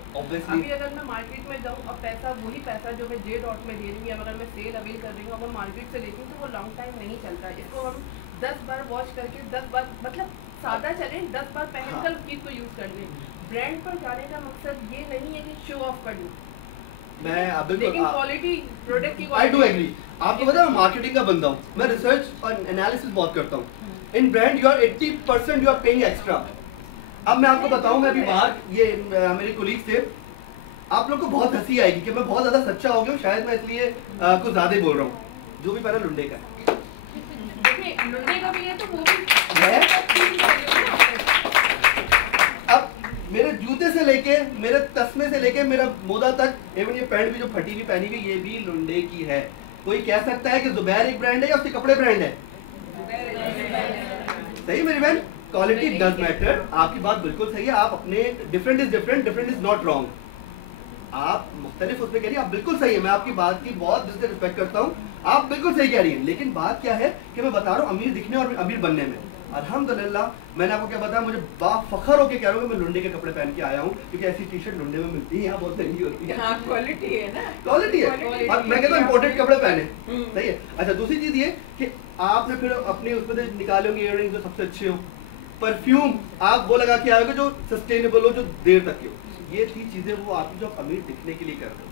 अभी अगर मैं मार्केट में जाऊँ और पैसा, वही पैसा जो मैं जे डॉट में दे रही हूँ, अगर मैं सेल अवेल कर रही हूँ, अगर मार्केट से लेती हूँ, तो वो लॉन्ग टाइम नहीं चलता। इसको हम 10 बार वॉच करके 10 बार, मतलब सादा चले, 10 बार पहनकर चीज को यूज कर लें। ब्रांड पर जाने का मकसद ये नहीं है कि शो ऑफ कर लूँ, लेकिन क्वालिटी प्रोडक्ट की आई डू एग्री। आपको पता है, मैं मार्केटिंग का बंदा हूँ, मैं रिसर्च और एनालिसिस बहुत करता हूँ। In brand you are 80% you are paying extra. अब मैं आपको बताऊँ, मैं अभी बाहर, ये मेरे कोलीग थे, आप लोग को बहुत हंसी आएगी कि मैं बहुत ज्यादा सच्चा हो गया हूँ, शायद मैं इसलिए कुछ ज्यादा ही बोल रहा हूँ। जो भी पहले लुंडे का देखिए लुंडे का भी है तो वो भी है। अब मेरे जूते से लेके, मेरे तस्मे से लेके मेरा मोदा तक, एवं ये पैंट भी जो फटी हुई पहनी गई ये भी लुंडे की है। कोई कह सकता है कि जुबैर एक ब्रांड है या उसके कपड़े ब्रांड है? सही मेरी बहन, क्वालिटी डज मैटर। आपकी बात बिल्कुल सही है। आप अपने different is different, different is not wrong. आप मुख्तलिफ उसमें कह रही है, आप बिल्कुल सही है। मैं आपकी बात की बहुत दिल से रिस्पेक्ट करता हूँ, आप बिल्कुल सही कह रही हैं। लेकिन बात क्या है कि मैं बता रहा हूँ अमीर दिखने और अमीर बनने में, अल्हम्दुलिल्लाह मैंने आपको क्या बताया, मुझे बाफखर होकर कह रहा हूँ कि मैं लुंडे के कपड़े पहन के आया हूँ, क्योंकि ऐसी टी शर्ट लुंडे में मिलती है, यहाँ बहुत महंगी होती है। हाँ क्वालिटी है ना, क्वालिटी है। और मैं कहता हूँ इम्पोर्टेड कपड़े पहने, सही है। अच्छा दूसरी चीज ये कि आपने फिर अपने उसमें से निकाले होंगे इयररिंग जो सबसे अच्छे हो, परफ्यूम आप वो लगा के आए होगे जो सस्टेनेबल हो, जो देर तक के हो। ये थी चीजें वो आपकी जो अमीर दिखने के लिए कर रहे हो।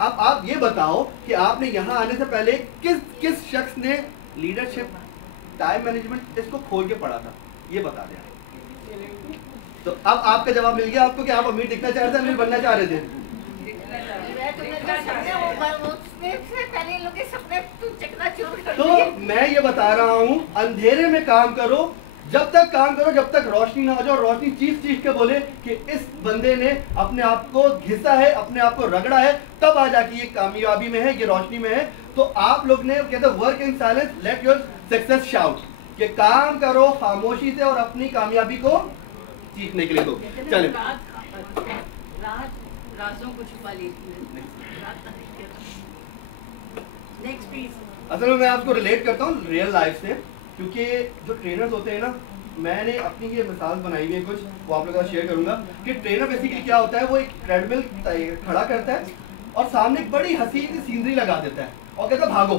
अब आप ये बताओ कि आपने यहाँ आने से पहले किस शख्स ने लीडरशिप, टाइम मैनेजमेंट इसको खोल के पढ़ा था, ये बता दें। तो अब आपका जवाब मिल गया आपको कि आप अमीर दिखना चाह रहे थे, अमीर बनना चाह रहे थे। तो मैं ये बता रहा हूँ अंधेरे में काम करो, जब तक काम करो जब तक रोशनी ना हो जाए। रोशनी चीख चीख के बोले कि इस बंदे ने अपने आप को घिसा है, अपने आप को रगड़ा है, तब आ जाके ये कामयाबी में है, ये रोशनी में है। तो आप लोग ने कहते work in silence let your success shout, कि काम करो खामोशी से और अपनी कामयाबी को सीखने के लिए दो। चले राजों को छुपा लेती है। Next please. असल में मैं आपको रिलेट करता हूँ रियल लाइफ से, क्योंकि जो ट्रेनर्स होते हैं ना, मैंने अपनी ये मिसाल बनाई हुई है कुछ, वो आप लोगों के साथ शेयर करूंगा कि ट्रेनर बेसिकली क्या होता है, वो एक ट्रेडमिल खड़ा करता है और सामने एक बड़ी हसीन सी सीनरी लगा देता है और कहता है भागो,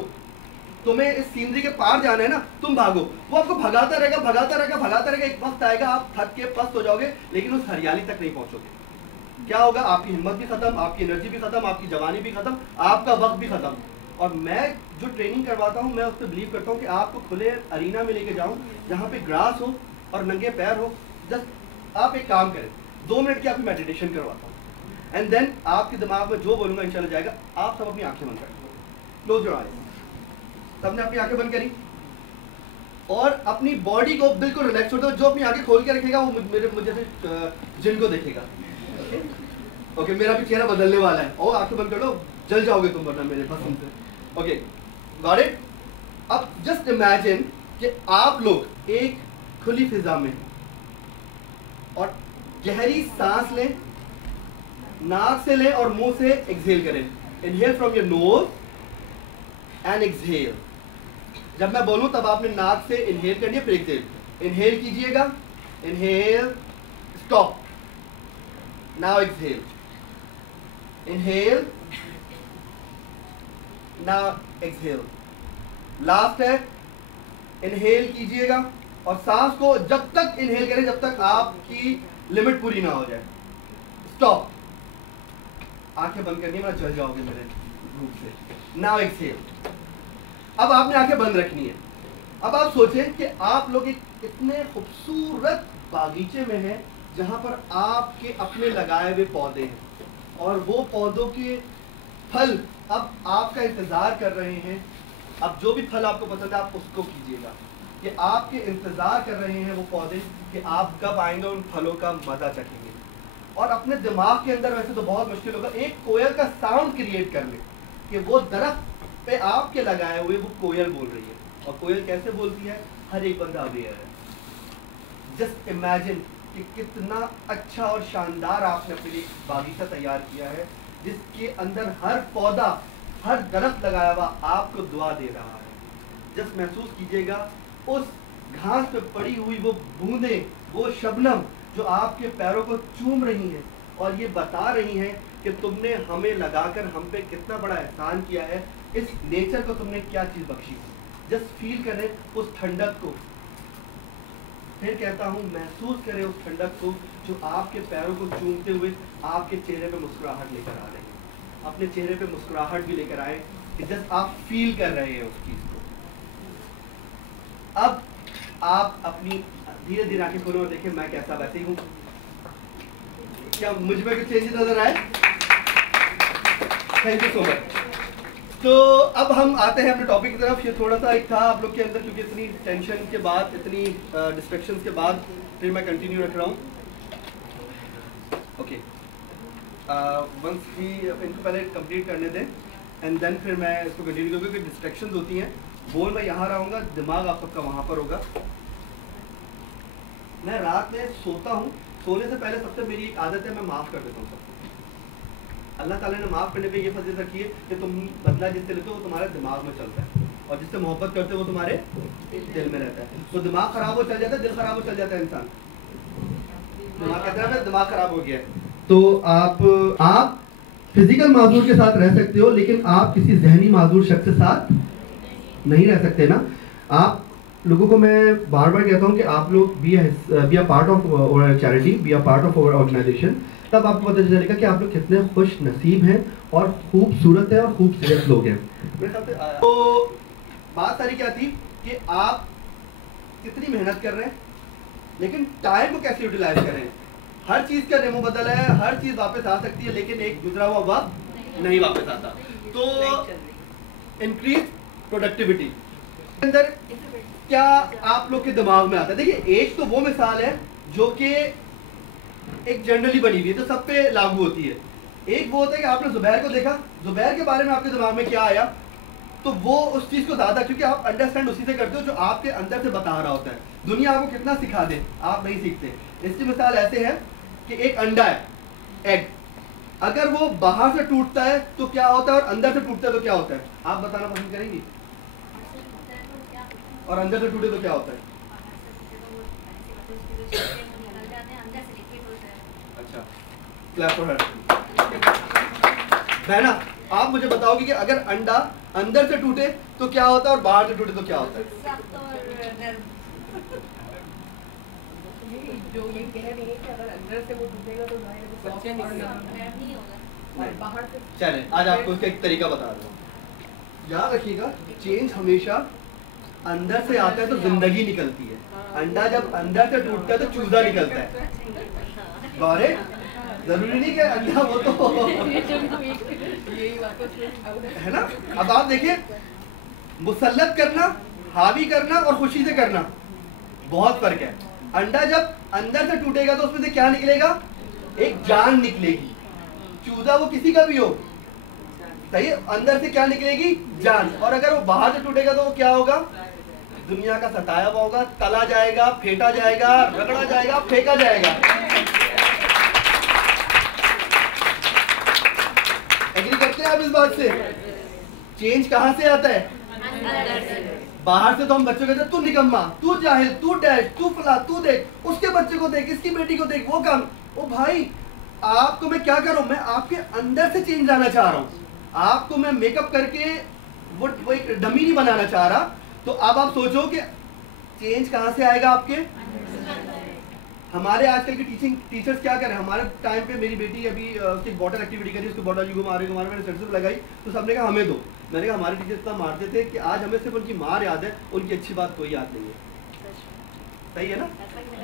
तुम्हें इस सीनरी के पार जाना है ना, तुम भागो। वो आपको भगाता रहेगा भगाता रहेगा भगाता रहेगा, एक वक्त आएगा आप थक के पस्त हो जाओगे, लेकिन उस हरियाली तक नहीं पहुंचोगे। क्या होगा, आपकी हिम्मत भी खत्म, आपकी एनर्जी भी खत्म, आपकी जवानी भी खत्म, आपका वक्त भी खत्म। और मैं जो ट्रेनिंग करवाता हूँ मैं उस पर बिलीव करता हूँ कि आपको खुले अरीना में लेके जाऊँ जहाँ पे ग्रास हो और नंगे पैर हो। जस्ट आप एक काम करें, 2 मिनट की आपकी मेडिटेशन करवाता हूँ, एंड देन आपके दिमाग में जो बोलूँगा इंशाल्लाह जाएगा। आप सब अपनी आंखें बंद करें, क्लोज योर आईज। सबने अपनी आंखें बंद करी और अपनी बॉडी को बिल्कुल रिलैक्स होता है। जो अपनी आंखें खोल के रखेगा वो मुझे जिन को देखेगा। ओके, मेरा भी चेहरा बदलने वाला है। और आंखें बंद कर लो, जल जाओगे तुम वरना मेरे पसंद से। Okay got it. अब जस्ट इमेजिन कि आप लोग एक खुली फिजा में और गहरी सांस लें, नाक से लें और मुंह से एक्सहेल करें। Inhale from your nose and exhale. जब मैं बोलूं तब आपने नाक से इनहेल करनी है, फिर एक्सहेल। इनहेल कीजिएगा, inhale, stop, now exhale, inhale, now exhale. Last है, इनहेल कीजिएगा और सांस को जब तक इनहेल करें जब तक आपकी लिमिट पूरी ना हो जाए। स्टॉप, आंखें बंद करनी है वरना जल जाओगे मेरे रूप से। Now exhale. अब आपने आंखें बंद रखनी है। अब आप सोचें कि आप लोग एक इतने खूबसूरत बागीचे में हैं जहां पर आपके अपने लगाए हुए पौधे हैं और वो पौधों के फल अब आपका इंतजार कर रहे हैं। अब जो भी फल आपको पसंद है आप उसको कीजिएगा, कि आपके इंतजार कर रहे हैं वो पौधे कि आप कब आएंगे उन फलों का मजा चखेंगे। और अपने दिमाग के अंदर, वैसे तो बहुत मुश्किल होगा, एक कोयल का साउंड क्रिएट कर ले कि वो दरख्त पे आपके लगाए हुए वो कोयल बोल रही है। और कोयल कैसे बोलती है, हर एक बंदा अवेयर है। जस्ट इमेजिन कि कितना अच्छा और शानदार आपने अपने लिए बागीचा तैयार किया है जिसके अंदर हर पौधा, हर दरख्त लगाया हुआ आपको दुआ दे रहा है। जस्ट महसूस कीजिएगा उस घास पे पड़ी हुई वो बूंदें, वो शबनम जो आपके पैरों को चूम रही हैं और ये बता रही हैं कि तुमने हमें लगाकर हम पे कितना बड़ा एहसान किया है। इस नेचर को तुमने क्या चीज़ बख्शी। जस्ट फील करें उस ठंडक को। फिर कहता हूँ महसूस करें उस ठंडक को जो आपके पैरों को चूमते हुए आपके चेहरे पे मुस्कुराहट लेकर आ रही है। अपने चेहरे पे मुस्कुराहट भी लेकर आए कि जस्ट आप फील कर रहे हैं उस चीज़ को। अब आप अपनी धीरे धीरे आंखें खोलो और देखिए मैं कैसा वैसे ही हूँ। क्या मुझ में कुछ चेंजेस नजर आए? Thank you so much. तो अब हम आते हैं अपने टॉपिक की तरफ। ये थोड़ा सा एक था आप लोग के अंदर, क्योंकि इतनी टेंशन के बाद, इतनी डिस्ट्रैक्शंस के बाद फिर मैं कंटिन्यू रख रहा हूँ। ओके, वंस भी इनको पहले कंप्लीट करने दें एंड देन फिर मैं इसको कंटिन्यू करूँगा, क्योंकि डिस्ट्रैक्शंस होती हैं। बोल मैं यहाँ रहूँगा, दिमाग आप सबका वहाँ पर होगा। मैं रात में सोता हूँ, सोने से पहले सबसे मेरी एक आदत है, मैं माफ़ कर देता हूँ सबको। अल्लाह ताला ने माफ़ करने पे ये फजीलत रखी है कि तुम बदला जिससे लेते हो वो तुम्हारे दिमाग में चलता है, और जिससे मोहब्बत करते हो वो तुम्हारे दिल में रहता है। तो दिमाग खराब हो चल जाता है, दिल खराब हो चल जाता है इंसान। दिमाग कहता है दिमाग खराब हो गया है। तो आप फिजिकल माजूर के साथ रह सकते हो, लेकिन आप किसी जहनी माजूर शख्स के साथ नहीं रह सकते ना। आप लोगों को मैं बार बार कहता हूँ कि आप लोग be a part of our charity, be a part of our organisation, तब आपको पता चलेगा कि आप लोग कितने खुश नसीब हैं और खूबसूरत हैं और खूबसूरत लोग हैं। मेरे ख्याल से तो बात सारी क्या थी कि आप कितनी मेहनत कर रहे हैं, लेकिन टाइम को कैसे यूटिलाइज कर रहे हैं। हर चीज़ का नेमो बदल है, हर चीज़ वापस आ सकती है, लेकिन एक गुजरा हुआ वक्त नहीं वापस आता। तो इंक्रीज प्रोडक्टिविटी अंदर क्या आप लोग के दिमाग में आता है। देखिए, एज तो वो मिसाल है जो कि एक जनरली बनी हुई है, तो सब पे लागू होती है। एक वो होता है कि आपने जुबैर को देखा, जुबैर के बारे में आपके दिमाग में क्या आया, तो वो उस चीज़ को ज़्यादा, क्योंकि आप अंडरस्टैंड उसी से करते हो जो आपके अंदर से बता रहा होता है। दुनिया आपको कितना सिखा दे, आप नहीं सीखते। इसकी मिसाल ऐसे है कि एक अंडा है, एग, अगर वो बाहर से टूटता है तो क्या होता है, और अंदर से टूटता है तो क्या होता है, आप बताना पसंद करेंगी? और अंदर से टूटे तो क्या होता है? अच्छा, क्लैप फॉर हर। बहना, आप मुझे बताओगे कि अगर अंडा अंदर से टूटे तो क्या होता है और बाहर से टूटे तो क्या होता है? जो ये कह रही है कि अगर अंदर से वो टूटेगा तो बाहर से। चले, आज आपको इसका एक तरीका बता रहा हूँ। याद रखिएगा, चेंज हमेशा अंदर से आता है तो जिंदगी निकलती है। अंडा जब अंदर से टूटता है तो चूजा निकलता है। गौरे, जरूरी नहीं कि अंडा वो तो है ना। अब आप देखिए, मुसल्लत करना, हावी करना और खुशी से करना बहुत फर्क है। अंडा जब अंदर से टूटेगा तो उसमें से क्या निकलेगा, एक जान निकलेगी। चूजा वो किसी का भी हो, सही है, अंदर से क्या निकलेगी, जान। और अगर वो बाहर से टूटेगा तो वो क्या होगा, दुनिया का सताया हुआ होगा, तला जाएगा, फेंटा जाएगा, रगड़ा जाएगा, फेंका जाएगा। एग्री करते हैं आप इस बात से? चेंज कहां से आता है? बाहर से तो हम बच्चों कहते हैं तू निकम्मा, तू जाहिल, तू डैश, तू फला, तू देख, उसके बच्चे को देख, इसकी बेटी को देख, वो काम। ओ भाई, आपको मैं क्या करूं, मैं आपके अंदर से चेंज लाना चाह रहा हूं। आपको मैं मेकअप करके वो एक डमी नहीं बनाना चाह रहा। तो अब आप सोचो कि चेंज कहां से आएगा आपके। हमारे आजकल के टीचर्स क्या करें। हमारे टाइम पे मेरी बेटी अभी उसकी बॉटल एक्टिविटी करी, उसको बॉटल घुमा रहे मैंने सर्टिफिकेट लगाई, तो सबने कहा हमें दो। मैंने कहा हमारे टीचर इतना मारते थे कि आज हमें सिर्फ उनकी मार याद है, उनकी अच्छी बात कोई याद नहीं है। सही है ना।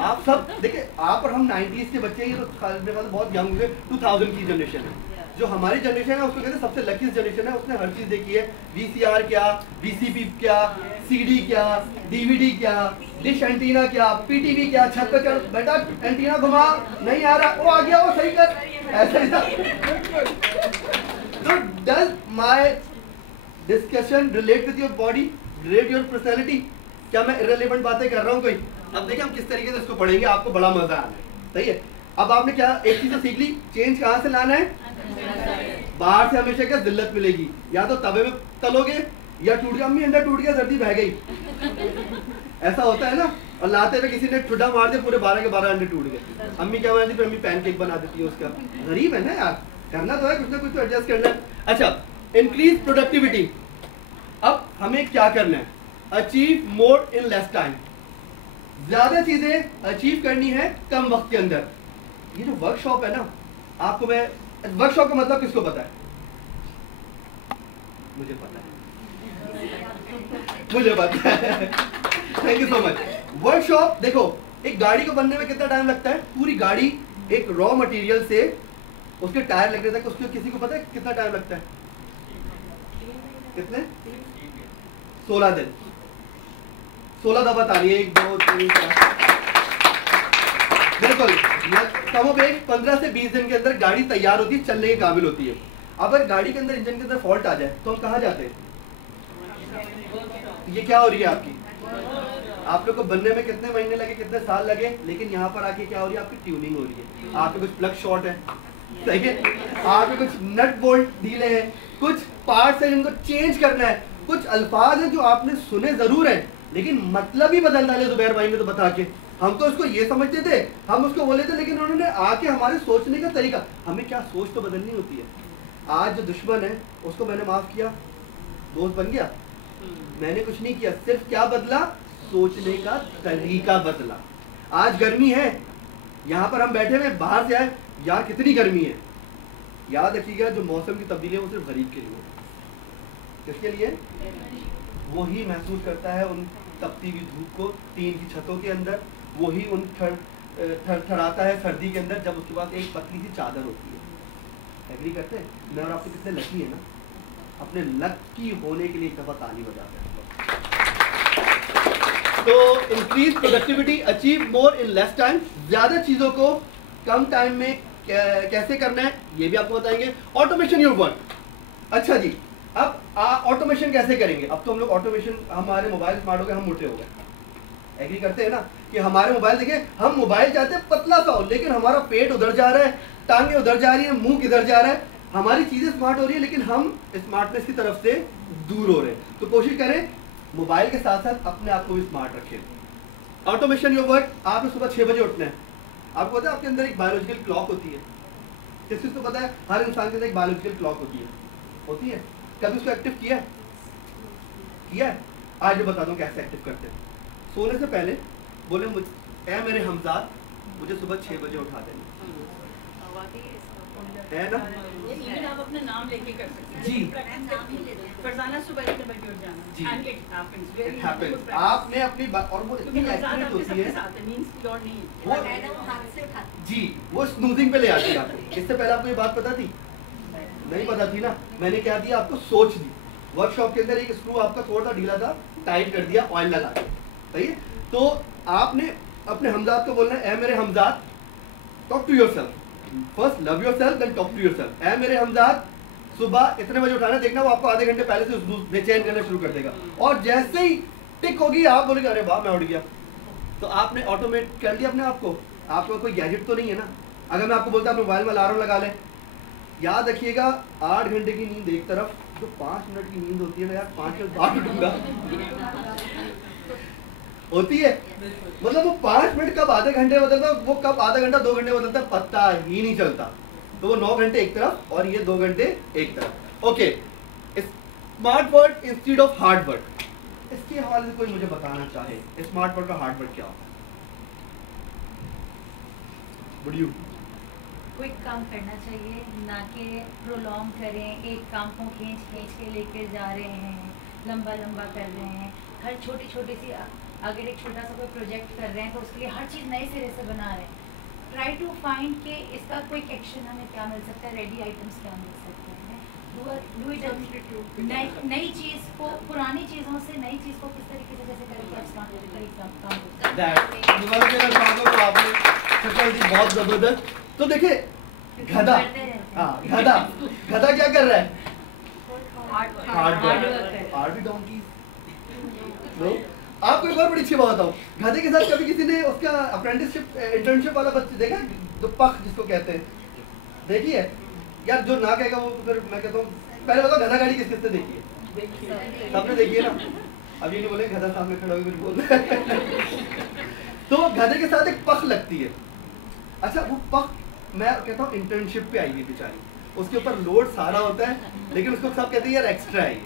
आप सब देखिए, आप और हम 90s के बच्चे हैं, ये तो मेरे ख्याल बहुत यंग हुए, 2000 की जनरेशन है। जो हमारी जनरेशन है उसको कहते हैं सबसे लकीस्ट जनरेशन है। उसने हर चीज़ देखी है, VCR क्या, VCP क्या, CD क्या, DVD क्या, डिश एंटीना क्या, PTV क्या, छत पे चढ़ बेटा एंटीना घुमा, नहीं आ रहा, वो आ गया, वो सही कर, ऐसा ही था। तो does my discussion relate with your body, relate your personality? क्या मैं इररिलेवेंट बातें कर रहा हूँ कोई? अब देखिए हम किस तरीके से इसको पढ़ेंगे, आपको बड़ा मजा आना है। सही है। अब आपने क्या एक चीज तो सीख ली, चेंज कहाँ से लाना है? बाहर से हमेशा क्या दिल्लत मिलेगी, या तो तवे में तलोगे या टूट गया, अम्मी अंडा टूट गया, सर्दी बह गई, ऐसा होता है ना। और लाते हुए किसी ने ठुड्डा मार दिया, पूरे 12 के 12 अंडे टूट गए। अम्मी क्या बनाती, फिर अम्मी पैनकेक बना देती है उसका। गरीब है ना यार, करना तो है, कुछ ना कुछ तो एडजस्ट करना है। अच्छा, इंक्रीज प्रोडक्टिविटी। अब हमें क्या करना है? Achieve more in less time. ज्यादा चीजें अचीव करनी है कम वक्त के अंदर। ये जो वर्कशॉप है ना, आपको मैं, वर्कशॉप का मतलब किसको पता है? मुझे पता है, मुझे पता है। Thank you so much. Workshop देखो, एक गाड़ी को बनने में कितना टाइम लगता है? पूरी गाड़ी एक रॉ मटेरियल से उसके टायर लगने तक, उसको किसी को पता है कितना टाइम लगता है? कितने? 16 दिन, 16 दफा तालियां, 1 2 3 4। बिल्कुल, कम ऑफ 15 से 20 दिन के अंदर गाड़ी तैयार होती है, चलने के काबिल होती है। अगर गाड़ी के अंदर, इंजन के अंदर फॉल्ट आ जाए तो हम कहाँ जाते हैं? ये क्या हो रही है आपकी? आप लोग को बनने में कितने महीने लगे, कितने साल लगे, लेकिन यहाँ पर आके क्या हो रही है? आपकी ट्यूनिंग हो रही है। आपके कुछ प्लग शॉर्ट है, सही है, आपके कुछ नट बोल्ट ढीले हैं, कुछ पार्ट्स हैं जिनको चेंज करना है, कुछ अल्फाज हैं जो आपने सुने जरूर हैं लेकिन मतलब ही बदल डाले जुबैर भाई ने तो बता के। हम तो उसको ये समझते थे, हम उसको बोले थे, लेकिन उन्होंने आके हमारे सोचने का तरीका, हमें क्या सोच तो बदलनी होती है। आज जो दुश्मन है उसको मैंने माफ किया, दोस्त बन गया। मैंने कुछ नहीं किया, सिर्फ क्या बदला? सोचने का तरीका बदला। आज गर्मी है, यहाँ पर हम बैठे हुए, बाहर से आए, यार कितनी गर्मी है। याद रखिएगा जो मौसम की तब्दीली है वो सिर्फ गरीब के लिए है। किसके लिए? वही महसूस करता है उन तपती हुई धूप को टीन की छतों के अंदर, वही उन थरथराता है सर्दी के अंदर जब उसके पास एक पतली सी चादर होती है। एग्री करते हैं? मैं और आपको कितने लकी है ना, अपने लकी होने के लिए एक दफा ताली बजाते हैं। तो increase productivity, achieve more in less time, ज्यादा चीजों को कम टाइम में कैसे करना है ये भी आपको बताएंगे। Automation your work. अच्छा जी, अब ऑटोमेशन कैसे करेंगे? अब तो हम लोग ऑटोमेशन, हमारे मोबाइल स्मार्ट हो गए, हम मोटे हो गए। एग्री करते हैं ना कि हमारे मोबाइल देखिए, हम मोबाइल चाहते हैं पतला सा हो, लेकिन हमारा पेट उधर जा रहा है, टांगे उधर जा रही है, मुंह किधर जा रहा है। हमारी चीजें स्मार्ट हो रही है लेकिन हम स्मार्टनेस की तरफ से दूर हो रहे हैं। तो कोशिश करें मोबाइल के साथ साथ अपने आप को भी स्मार्ट रखें। Automation your work. आपने सुबह 6 बजे उठना है। आपको पता है आपके अंदर एक बायोलॉजिकल क्लॉक होती है। किस चीज को पता है? हर इंसान के अंदर एक बायोलॉजिकल क्लॉक होती है। कभी उसको एक्टिव किया है? आज मैं बता दूं कैसे एक्टिव करते हैं। सोने से पहले बोले ऐ मेरे हमजाद, मुझे सुबह 6 बजे उठा देना, है ना? इवन आप अपना नाम लेके कर सकते हैं जी। फरजाना सुबह 8 बजे उठ जाना जी। and it happens very happens। good practice। आपने अपनी और वो इतनी क्योंकि हमजाद एक्यूरेट आपके होती सबके है साथ है, means your need। वो जी, वो स्नूजिंग पे ले आती है आपको। इससे पहले आपको ये बात पता थी? नहीं पता थी ना। मैंने क्या दिया आपको? सोच दी। वर्कशॉप के अंदर एक स्क्रू आपका थोड़ा सा ढीला था, टाइट कर दिया ऑयल लगा के, सही है? तो आपने अपने हमजाद को बोलना है, ऐ मेरे हमजाद, talk to yourself. First love yourself, then talk to yourself. ऐ मेरे हमजाद, सुबह इतने बजे उठाना। देखना वो आपको आधे घंटे पहले से बेचैन करना शुरू कर देगा, और जैसे ही टिक होगी आप बोलेंगे अरे वाह मैं उठ गया। तो आपने ऑटोमेट कर लिया अपने आप को। आपका कोई गैजेट तो नहीं है ना। अगर मैं आपको बोलता हूँ मोबाइल में अलार्म लगा लें, याद रखिएगा 8 घंटे की नींद एक तरफ, जो 5 मिनट की नींद होती है ना यार, 5 मिनट बाद उठूंगा होती है। मतलब वो 5 मिनट कब आधे घंटे बदलता है, वो कब आधा घंटा 2 घंटे बदलता है, पता ही नहीं चलता। तो वो 9 घंटे एक तरफ और ये 2 घंटे एक तरफ। Okay, smart work instead of hard work. इसके हवाले से कोई मुझे बताना चाहे स्मार्ट वर्क का हार्ड वर्क क्या होता है? Would you? क्विक काम करना चाहिए, ना कि प्रोलॉन्ग करें। एक काम को खींच के लेके जा रहे हैं, लंबा कर रहे हैं। हर छोटी सी, अगर एक छोटा सा कोई प्रोजेक्ट कर रहे हैं तो उसके लिए हर चीज़ नए सिरे से बना रहे हैं। ट्राई टू फाइंड के इसका क्विक एक्शन हमें क्या मिल सकता है, रेडी आइटम्स क्या मिल सकते हैं। डू इट नई चीज़ को, पुरानी चीज़ों से नई चीज़ को किस तरीके से जैसे करके आप स्मार्ट बहुत जबरदस्त। तो देखिए गधा क्या कर रहा है? Hard donkey. आपको एक और बड़ी अच्छी बात बताऊं, गधे के साथ कभी किसी ने उसका अप्रेंटिसशिप इंटर्नशिप वाला बच्चा देखा? जो पख जिसको कहते हैं, देखिए यार, जो ना कहेगा वो फिर मैं कहता हूँ पहले बताओ गधा गाड़ी किस किसने देखी है? सबने देखी है ना। अब ये नहीं बोले गधा सामने खड़ा होकर बोल रहा है तो गधे के साथ एक पख लगती है। अच्छा, वो पख मैं कहता हूँ इंटर्नशिप पे आई है बेचारी, उसके ऊपर लोड सारा होता है लेकिन उसको सब कहते हैं यार एक्स्ट्रा है ये,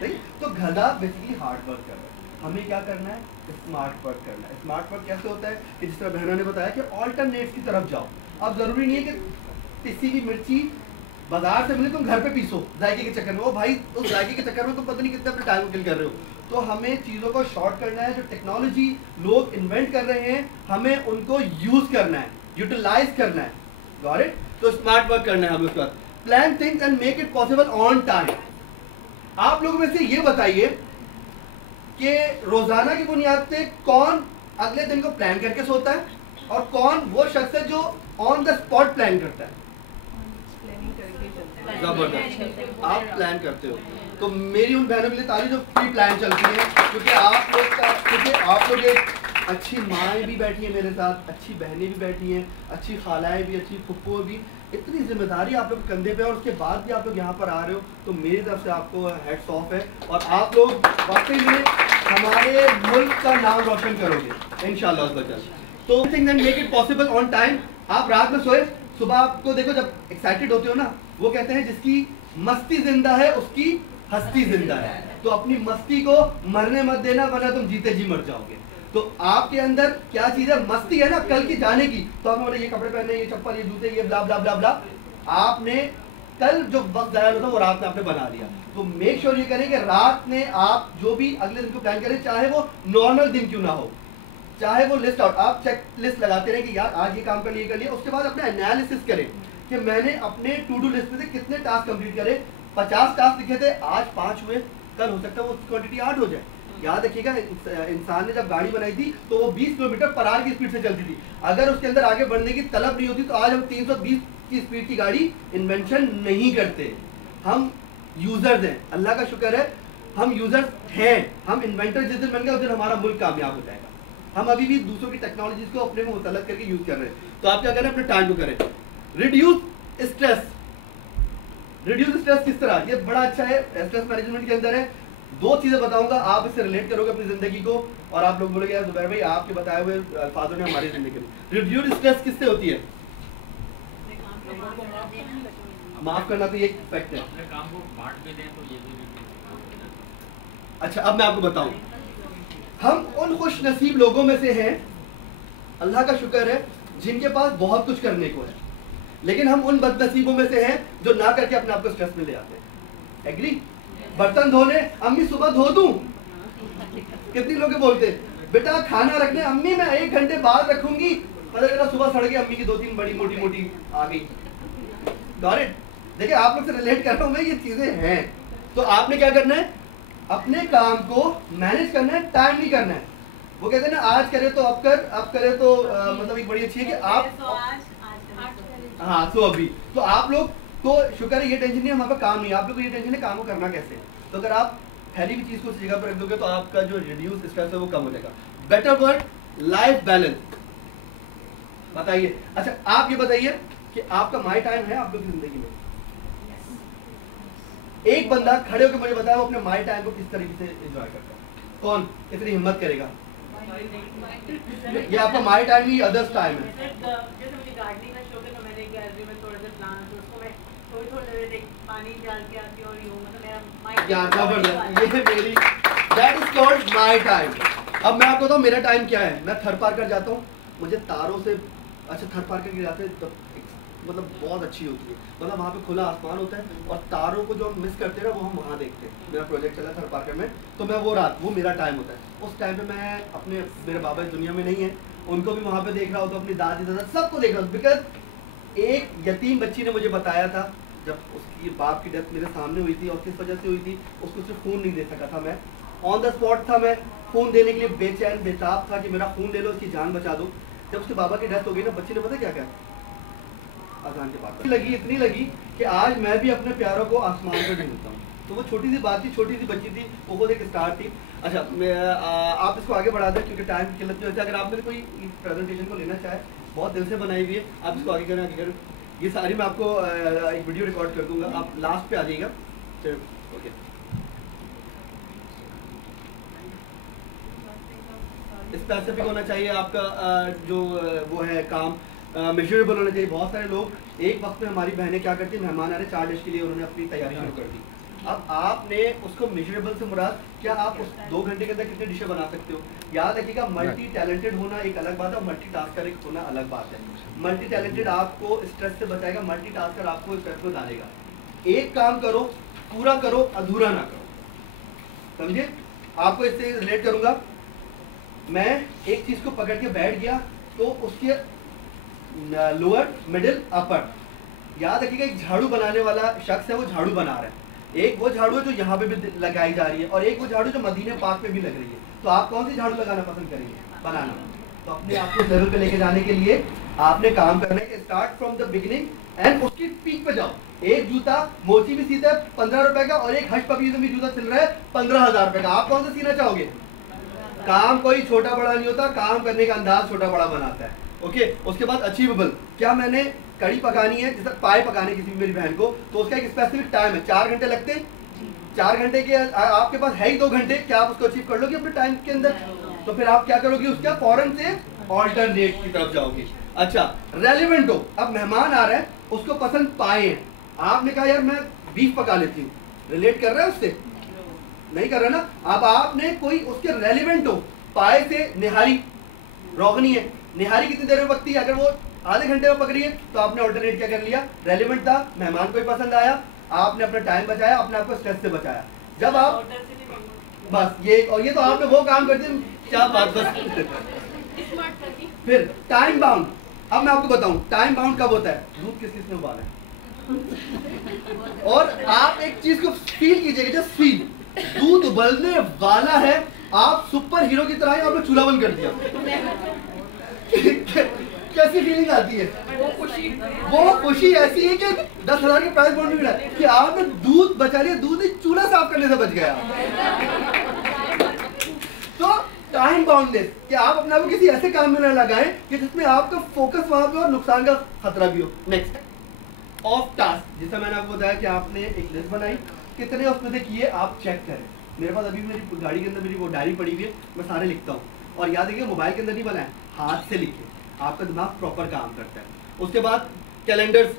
सही? तो गधा बेसिकली हार्ड वर्क कर रहा है। हमें क्या करना है? स्मार्ट वर्क करना है। स्मार्ट वर्क कैसे होता है कि जिस तरह बहना ने बताया कि ऑल्टरनेट्स की तरफ जाओ। अब जरूरी नहीं है कि पिसी की मिर्ची बाजार से मिले तुम घर पे पीसो जायके के चक्कर में। वो भाई उस जायके के चक्कर में तुम पता नहीं कितने अपने टाइम किल कर रहे हो। तो हमें चीज़ों को शॉर्ट करना है। जो टेक्नोलॉजी लोग इन्वेंट कर रहे हैं हमें उनको यूज करना है, यूटिलाइज करना है। Got it? तो स्मार्ट वर्क करना है हमें। उसके बाद plan things and make it possible on time. आप लोगों में से ये बताइए कि रोजाना की बुनियाद पे कौन अगले दिन को प्लान करके सोता है और कौन वो शख्स है जो ऑन द स्पॉट प्लान करता है? जबरदस्त, आप प्लान करते हो। तो मेरी उन बहनों के लिए ताली जो प्री प्लान चलती है, क्योंकि आप लोग एक अच्छी माएँ भी बैठी हैं मेरे साथ, अच्छी बहनें भी बैठी हैं, अच्छी खालाएँ भी, अच्छी फुप्पो भी, इतनी जिम्मेदारी आप लोग के कंधे पे और उसके बाद भी आप लोग यहाँ पर आ रहे हो, तो मेरी तरफ से आपको हेड्स ऑफ है। और आप लोग वाकई में हमारे मुल्क का नाम रोशन करोगे इंशाल्लाह। तो things and make it possible on time. आप रात में सोए, सुबह आपको देखो जब एक्साइटेड होते हो ना, वो कहते हैं जिसकी मस्ती जिंदा है उसकी हस्ती जिंदा है। तो अपनी मस्ती को मरने मत देना, वरना तुम जीते जी मर जाओगे। तो आपके अंदर क्या चीज है? मस्ती है ना कल की जाने की। तो आपने ये कपड़े पहने, ये चप्पल, ये जूते, ये ब्ला ब्ला ब्ला ब्ला, आपने कल जो वक्त जाया होता वो रात में आपने बना लिया। तो मेक श्योर ये करें कि रात में आप जो भी अगले दिन को प्लान करें, चाहे वो नॉर्मल दिन क्यों ना हो, चाहे वो लिस्ट आउट, आप चेक लिस्ट लगाते रहे कि यार आज ये काम कर लिए। उसके बाद अपना एनालिसिस करें कि मैंने अपने टू डू लिस्ट में से कितने टास्क कंप्लीट करे। 50 टास्क लिखे थे, आज 5 हुए, कल हो सकता है वो क्वांटिटी 8 हो जाए। याद रखिएगा, इंसान ने जब गाड़ी बनाई थी तो वो 20 किलोमीटर पर आवर की स्पीड से चलती थी। अगर उसके अंदर आगे बढ़ने की तलब नहीं होती तो आज हम 320 की स्पीड की गाड़ी इन्वेंशन नहीं करते। हम यूजर्स हैं, अल्लाह का शुक्र है हम यूजर्स हैं। हम इन्वेंटर जिस दिन बन गए उस दिन हमारा मुल्क कामयाब हो जाएगा। हम अभी भी दूसरों की टेक्नोलॉजीज को अपने में मुतल्लक करके यूज कर रहे हैं। तो आप क्या करें, अपने टाइम को करें। Reduce stress. रिड्यूस स्ट्रेस किस तरह? ये बड़ा अच्छा है, स्ट्रेस मैनेजमेंट के अंदर है। 2 चीजें बताऊंगा, आप इससे रिलेट करोगे अपनी जिंदगी को और आप लोग बोलोगे यार जुबैर भाई आपके बताए हुए अल्फाजों ने हमारी जिंदगी में। रिड्यूस स्ट्रेस किससे होती है? माफ करना तो ये फैक्ट है। अपने काम को बांट के दें तो ये भी। अच्छा, अब मैं आपको बताऊं, हम उन खुश नसीब लोगों में से हैं, अल्लाह का शुक्र है, जिनके पास बहुत कुछ करने को है। लेकिन हम उन बदनसीबों में से हैं जो ना करके अपने आप को स्ट्रेस में ले आते हैं। एग्री? बर्तन धोने, अम्मी सुबह धो दूं? कितनी लोग बोलते बेटा खाना रखने, अम्मी मैं 1 घंटे बाद रखूंगी, पता चला सुबह सड़ गई, अम्मी की 2-3 बड़ी मोटी मोटी आ गई। Got it? देखिए आप लोग से रिलेट कर रहा हूं मैं, ये चीजें हैं। तो आपने क्या करना है, अपने काम को मैनेज करना है, टाइम नहीं करना है। वो कहते हैं ना आज करे तो अब कर, अब करे तो मतलब एक बड़ी अच्छी है कि आप हाँ तो अभी तो आप लोग तो शुक्र है, ये टेंशन नहीं हमारे पास काम नहीं है, आप लोग को ये टेंशन है काम को करना कैसे। तो अगर आप पहली भी चीज को उस जगह पर रख दोगे तो आपका जो रिड्यूस स्ट्रेस है वो कम हो जाएगा। बेटर वर्क लाइफ बैलेंस बताइए। अच्छा आप ये बताइए कि आपका माई टाइम है आप लोग की जिंदगी में? एक बंदा खड़े होकर मुझे बताया वो अपने माई टाइम को किस तरीके से एंजॉय करता है। कौन इतनी हिम्मत करेगा? ये आपका my time he others time है। जैसे मुझे गार्डनिंग का शौक है तो मैंने गैलरी में थोड़े से प्लांट्स, उसको मैं थोड़ी देर पानी डाल के आती हूँ और यूं मतलब मेरा माई क्या जबरदस्त, ये मेरी that is called my time. अब मैं आपको बताऊं मेरा टाइम क्या है। मैं थर पार कर जाता हूँ, मुझे तारों से अच्छा थर पार करके जाते हैं तो मतलब बहुत अच्छी होती है। मतलब वहाँ पे खुला आसमान होता है और तारों को जो हम मिस करते हैं ना वो हम वहाँ देखते हैं। मेरा प्रोजेक्ट चला थर पार्कर में, तो मैं वो मेरा टाइम होता है। उस टाइम पे मैं मेरे बाबा इस दुनिया में नहीं है, उनको भी वहाँ पे देख रहा होता हूँ, अपनी दादी दादा सबको देख रहा हूँ। बिकॉज एक यतीम बच्ची ने मुझे बताया था जब उसकी बाप की डेथ मेरे सामने हुई थी और किस वजह से हुई थी, उसको सिर्फ खून नहीं दे सका था। मैं ऑन द स्पॉट था, मैं खून देने के लिए बेचैन बेताब था कि मेरा खून ले लो, उसकी जान बचा दो। जब उसके बाबा की डेथ हो गई ना, बच्ची ने पता क्या क्या आसान के बाद लगी, इतनी लगी कि आज मैं भी अपने प्यारों को आसमान पर ढूंढता हूँ। तो वो छोटी सी बात थी, छोटी सी बच्ची थी, वो खुद एक स्टार थी। अच्छा आप इसको आगे बढ़ा दें क्योंकि टाइम की किल्लत की वजह से। अगर आप मेरे कोई प्रेजेंटेशन को लेना चाहे, बहुत दिल से बनाई हुई है, आप इसको आगे करें, आगे करें। ये सारी मैं आपको एक वीडियो रिकॉर्ड कर दूंगा, आप लास्ट पे आ जाइएगा। ओके, स्पेसिफिक होना चाहिए आपका जो वो है काम, मेजरेबल होना चाहिए। बहुत सारे लोग एक वक्त में, हमारी बहनें क्या करती हैं, मेहमान आ रहे 4 डिश के लिए, उन्होंने अपनी तैयारी शुरू कर दी। अब आपने उसको मेजरेबल से मुराद क्या, आप उस 2 घंटे के अंदर कितनी डिशें बना सकते हो। याद रखिएगा, मल्टी टैलेंटेड होना एक अलग बात है और मल्टी टास्कर होना अलग बात है। मल्टी टैलेंटेड आपको स्ट्रेस से बचाएगा, मल्टी टास्कर आपको स्ट्रेस में डालेगा। एक काम करो, पूरा करो, अधूरा ना करो। समझे? आपको इससे रिलेट करूंगा। मैं एक चीज को पकड़ के बैठ गया तो उसके लोअर मिडिल अपर, याद रखिएगा एक झाड़ू बनाने वाला शख्स है, वो झाड़ू बना रहा है। एक वो झाड़ू है जो यहाँ पे भी लगाई जा रही है और एक वो झाड़ू जो मदीने पाक में भी लग रही है। तो आप कौन सी झाड़ू लगाना पसंद करेंगे? बनाना। तो अपने आप को लेवल पे लेके जाने के लिए आपने काम करना है कि start from the beginning and उसकी पीक पे जाओ। एक जूता मोची भी सीता है 15 रुपए का और एक हज पपीज में जूता चल रहा है 15,000 रुपए का। आप कौन सा सीना चाहोगे? काम कोई छोटा बड़ा नहीं होता, काम करने का अंदाज छोटा बड़ा बनाता है। ओके, उसके बाद अचीवेबल। क्या मैंने कड़ी पकानी है, जैसे पाए पकाने किसी मेरी बहन को, तो उसका एक स्पेसिफिक टाइम है, 4 घंटे लगते हैं। 4 घंटे के आपके पास है ही 2 घंटे, क्या आप उसको अचीव कर लोगे अपने टाइम के अंदर? तो फिर आप क्या करोगे, उसका फौरन से ऑल्टरनेट की तरफ जाओगे। अच्छा, रेलिवेंट हो। अब मेहमान आ रहा है, उसको पसंद पाए हैं, आपने कहा यार मैं बीफ पका लेती हूँ, रिलेट कर रहा है उससे? नहीं कर रहा ना। अब आपने कोई उसके रेलिवेंट हो, पाए से निहारी रोगनी है, निहारी कितनी देर में पकती है? अगर वो आधे घंटे में पक रही है तो आपने ऑल्टरनेट क्या कर लिया, रेलिवेंट था, मेहमान को भी पसंद आया, आपने अपना टाइम बचाया, अपने आपको स्ट्रेस से बचाया। जब आप बस ये, और ये तो आपने वो काम करते हैं, क्या बात। बस फिर टाइम बाउंड। अब मैं आपको बताऊं टाइम बाउंड कब होता है, दूध किस किसने उबाला है। और आप एक चीज को फील कीजिएगा, जब फील दूध उबलने वाला है, आप सुपर हीरो की तरह आपने चूल्हा बंद कर दिया। कैसी फीलिंग आती है? वो खुशी ऐसी है कि 10,000 के प्राइस बॉन्ड मिला कि आपने दूध बचा लिया, दूध चूल्हा साफ करने से बच गया। तो टाइम बाउंडनेस, कि आप अपने आप को किसी ऐसे काम में न लगाएं कि जिसमें आपका फोकस वहां पे और नुकसान का खतरा भी हो। Next, of task. जैसा मैंने आपको बताया कि आपने एक लिस्ट बनाई, कितने उसमें से किए आप चेक करें। मेरे पास अभी मेरी गाड़ी के अंदर मेरी वो डायरी पड़ी हुई है, मैं सारे लिखता हूँ। और याद रखिए मोबाइल के अंदर नहीं बनाए, हाथ से लिखे, आपका दिमाग प्रॉपर काम करता है। उसके बाद कैलेंडर्स,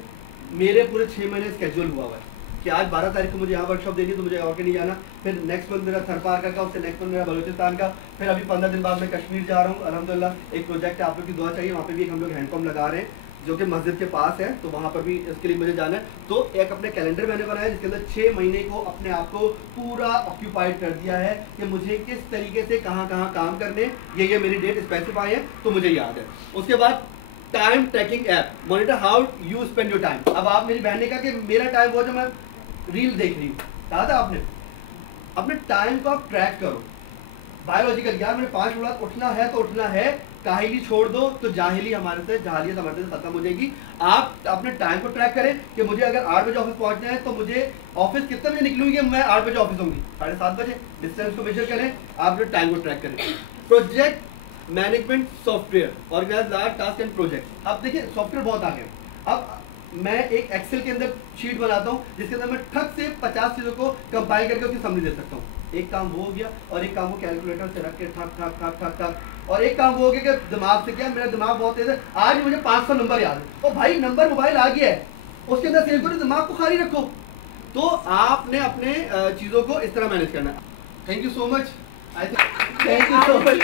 मेरे पूरे 6 महीने स्केड्यूल हुआ हुआ है कि आज 12 तारीख को मुझे यहाँ वर्कशॉप देनी है तो मुझे और के नहीं जाना, फिर नेक्स्ट मंथ मेरा थरपारकर का, उससे नेक्स्ट मंथ मेरा बलूचिस्तान का, फिर अभी 15 दिन बाद मैं कश्मीर जा रहा हूँ। अल्हम्दुलिल्लाह एक प्रोजेक्ट है, आप लोग की दुआ चाहिए, वहाँ पे भी एक हम लोग हैंडपम्प लगा रहे हैं जो कि मस्जिद के पास है, तो वहाँ पर भी इसके लिए मुझे जाना है। तो एक अपने कैलेंडर मैंने बनाया जिसके अंदर 6 महीने को अपने आप को पूरा ऑक्यूपाइड कर दिया है कि मुझे किस तरीके से कहाँ कहाँ काम करने, ये मेरी डेट स्पेसिफाई है तो मुझे याद है। उसके बाद time tracking app, monitor how you spend your time. अब आप मेरी बहन ने कहा कि मेरा टाइम वो जो मैं रील देख रही हूँ, कहा था आपने, अपने टाइम को आप ट्रैक करो। बायोलॉजिकल, यार मैंने 5 मिनट उठना है तो उठना है, काहिली छोड़ दो तो जाहिलियत हमारे से खत्म हो जाएगी। आप अपने टाइम को ट्रैक करें कि मुझे अगर 8 बजे ऑफिस पहुंचना है तो मुझे ऑफिस कितने बजे निकलूंगी, मैं 8 बजे ऑफिस होंगी, 7:30 बजे। डिस्टेंस को मेजर करें, आप अपने टाइम को ट्रैक करें। Project management software, organise large task and project. अब देखिए सॉफ्टवेयर बहुत आ गए। अब मैं एक एक्सेल के अंदर शीट बनाता हूँ जिसके अंदर मैं ठक से 50 चीजों को कंपाइल करके उसकी समरी दे सकता हूँ। एक काम वो हो गया और एक काम वो कैलकुलेटर से रख के ठक ठक ठक ठक ठक, और एक काम वो हो गया कि दिमाग से किया। मेरा दिमाग बहुत तेज है, आज मुझे 500 नंबर याद है। ओ भाई नंबर मोबाइल आ गया है, उसके अंदर सेव करो, दिमाग को खाली रखो। तो आपने अपने चीजों को इस तरह मैनेज करना है। Thank you so much, thank you so much.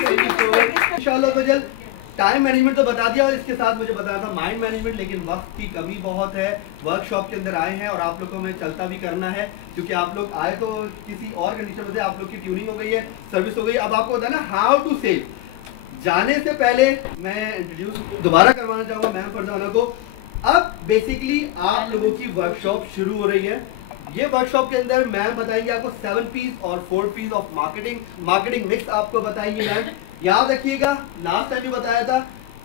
इंशाल्लाह तो जल्द टाइम मैनेजमेंट तो बता दिया और इसके साथ मुझे बताया था माइंड मैनेजमेंट, लेकिन वक्त की कमी बहुत है। वर्कशॉप के अंदर आए हैं और आप लोगों में चलता भी करना है, क्योंकि आप लोग आए तो किसी और कंडीशन में थे, आप लोग की ट्यूनिंग हो गई है, सर्विस हो गई। अब आपको बताया ना हाउ टू सेव। जाने से पहले मैं इंट्रोड्यूस दोबारा करवाना चाहूँगा मैम फरजाना को। अब बेसिकली आप लोगों की वर्कशॉप शुरू हो रही है। ये वर्कशॉप के अंदर मैम बताएंगे आपको 7 पीस और 4 पीस ऑफ मार्केटिंग मिक्स आपको बताएंगे मैम। याद रखिएगा, लास्ट टाइम भी बताया था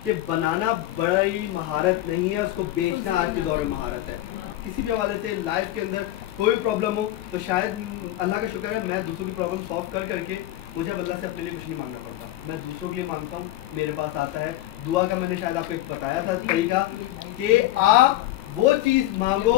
कि बनाना बड़ी महारत नहीं है, उसको बेचना आज के दौर में महारत है। किसी भी हवाले से लाइफ के अंदर कोई प्रॉब्लम हो तो शायद अल्लाह का शुक्र है मैं दूसरों की प्रॉब्लम सॉल्व कर करके मुझे अल्लाह से अपने लिए कुछ नहीं मांगना पड़ता, मैं दूसरों के लिए मांगता हूँ, मेरे पास आता है। दुआ का मैंने शायद आपको एक बताया था तरीका कि आप वो चीज़ मांगो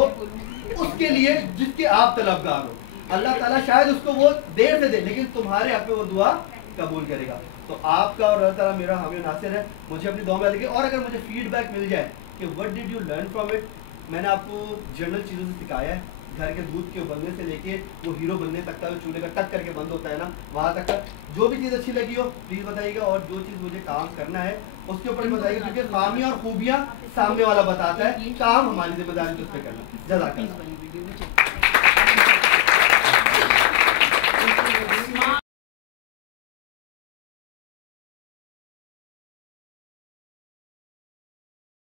उसके लिए जिसके आप तलबगार हो। अल्लाह ताला शायद उसको वो देर से दे, लेकिन तुम्हारे हक में वो दुआ कबूल करेगा। तो आपका और अल्लाह ताला मेरा हामी नासिर है। मुझे अपनी दुआ में लगे, और अगर मुझे फीडबैक मिल जाए कि what did you learn from it. मैंने आपको जनरल चीज़ों से सिखाया है, घर के दूध के उबलने से लेके वो हीरो बनने तक का, जो चूल्हे का टक करके बंद होता है ना, वहाँ तक का जो भी चीज़ अच्छी लगी हो प्लीज़ बताइएगा, और जो चीज़ मुझे काम करना है उसके ऊपर बताइएगा, क्योंकि खामियाँ और खूबियाँ सामने वाला बताता है, काम हमारी जिम्मेदारी उस पर करना। जज़ाकल्लाह।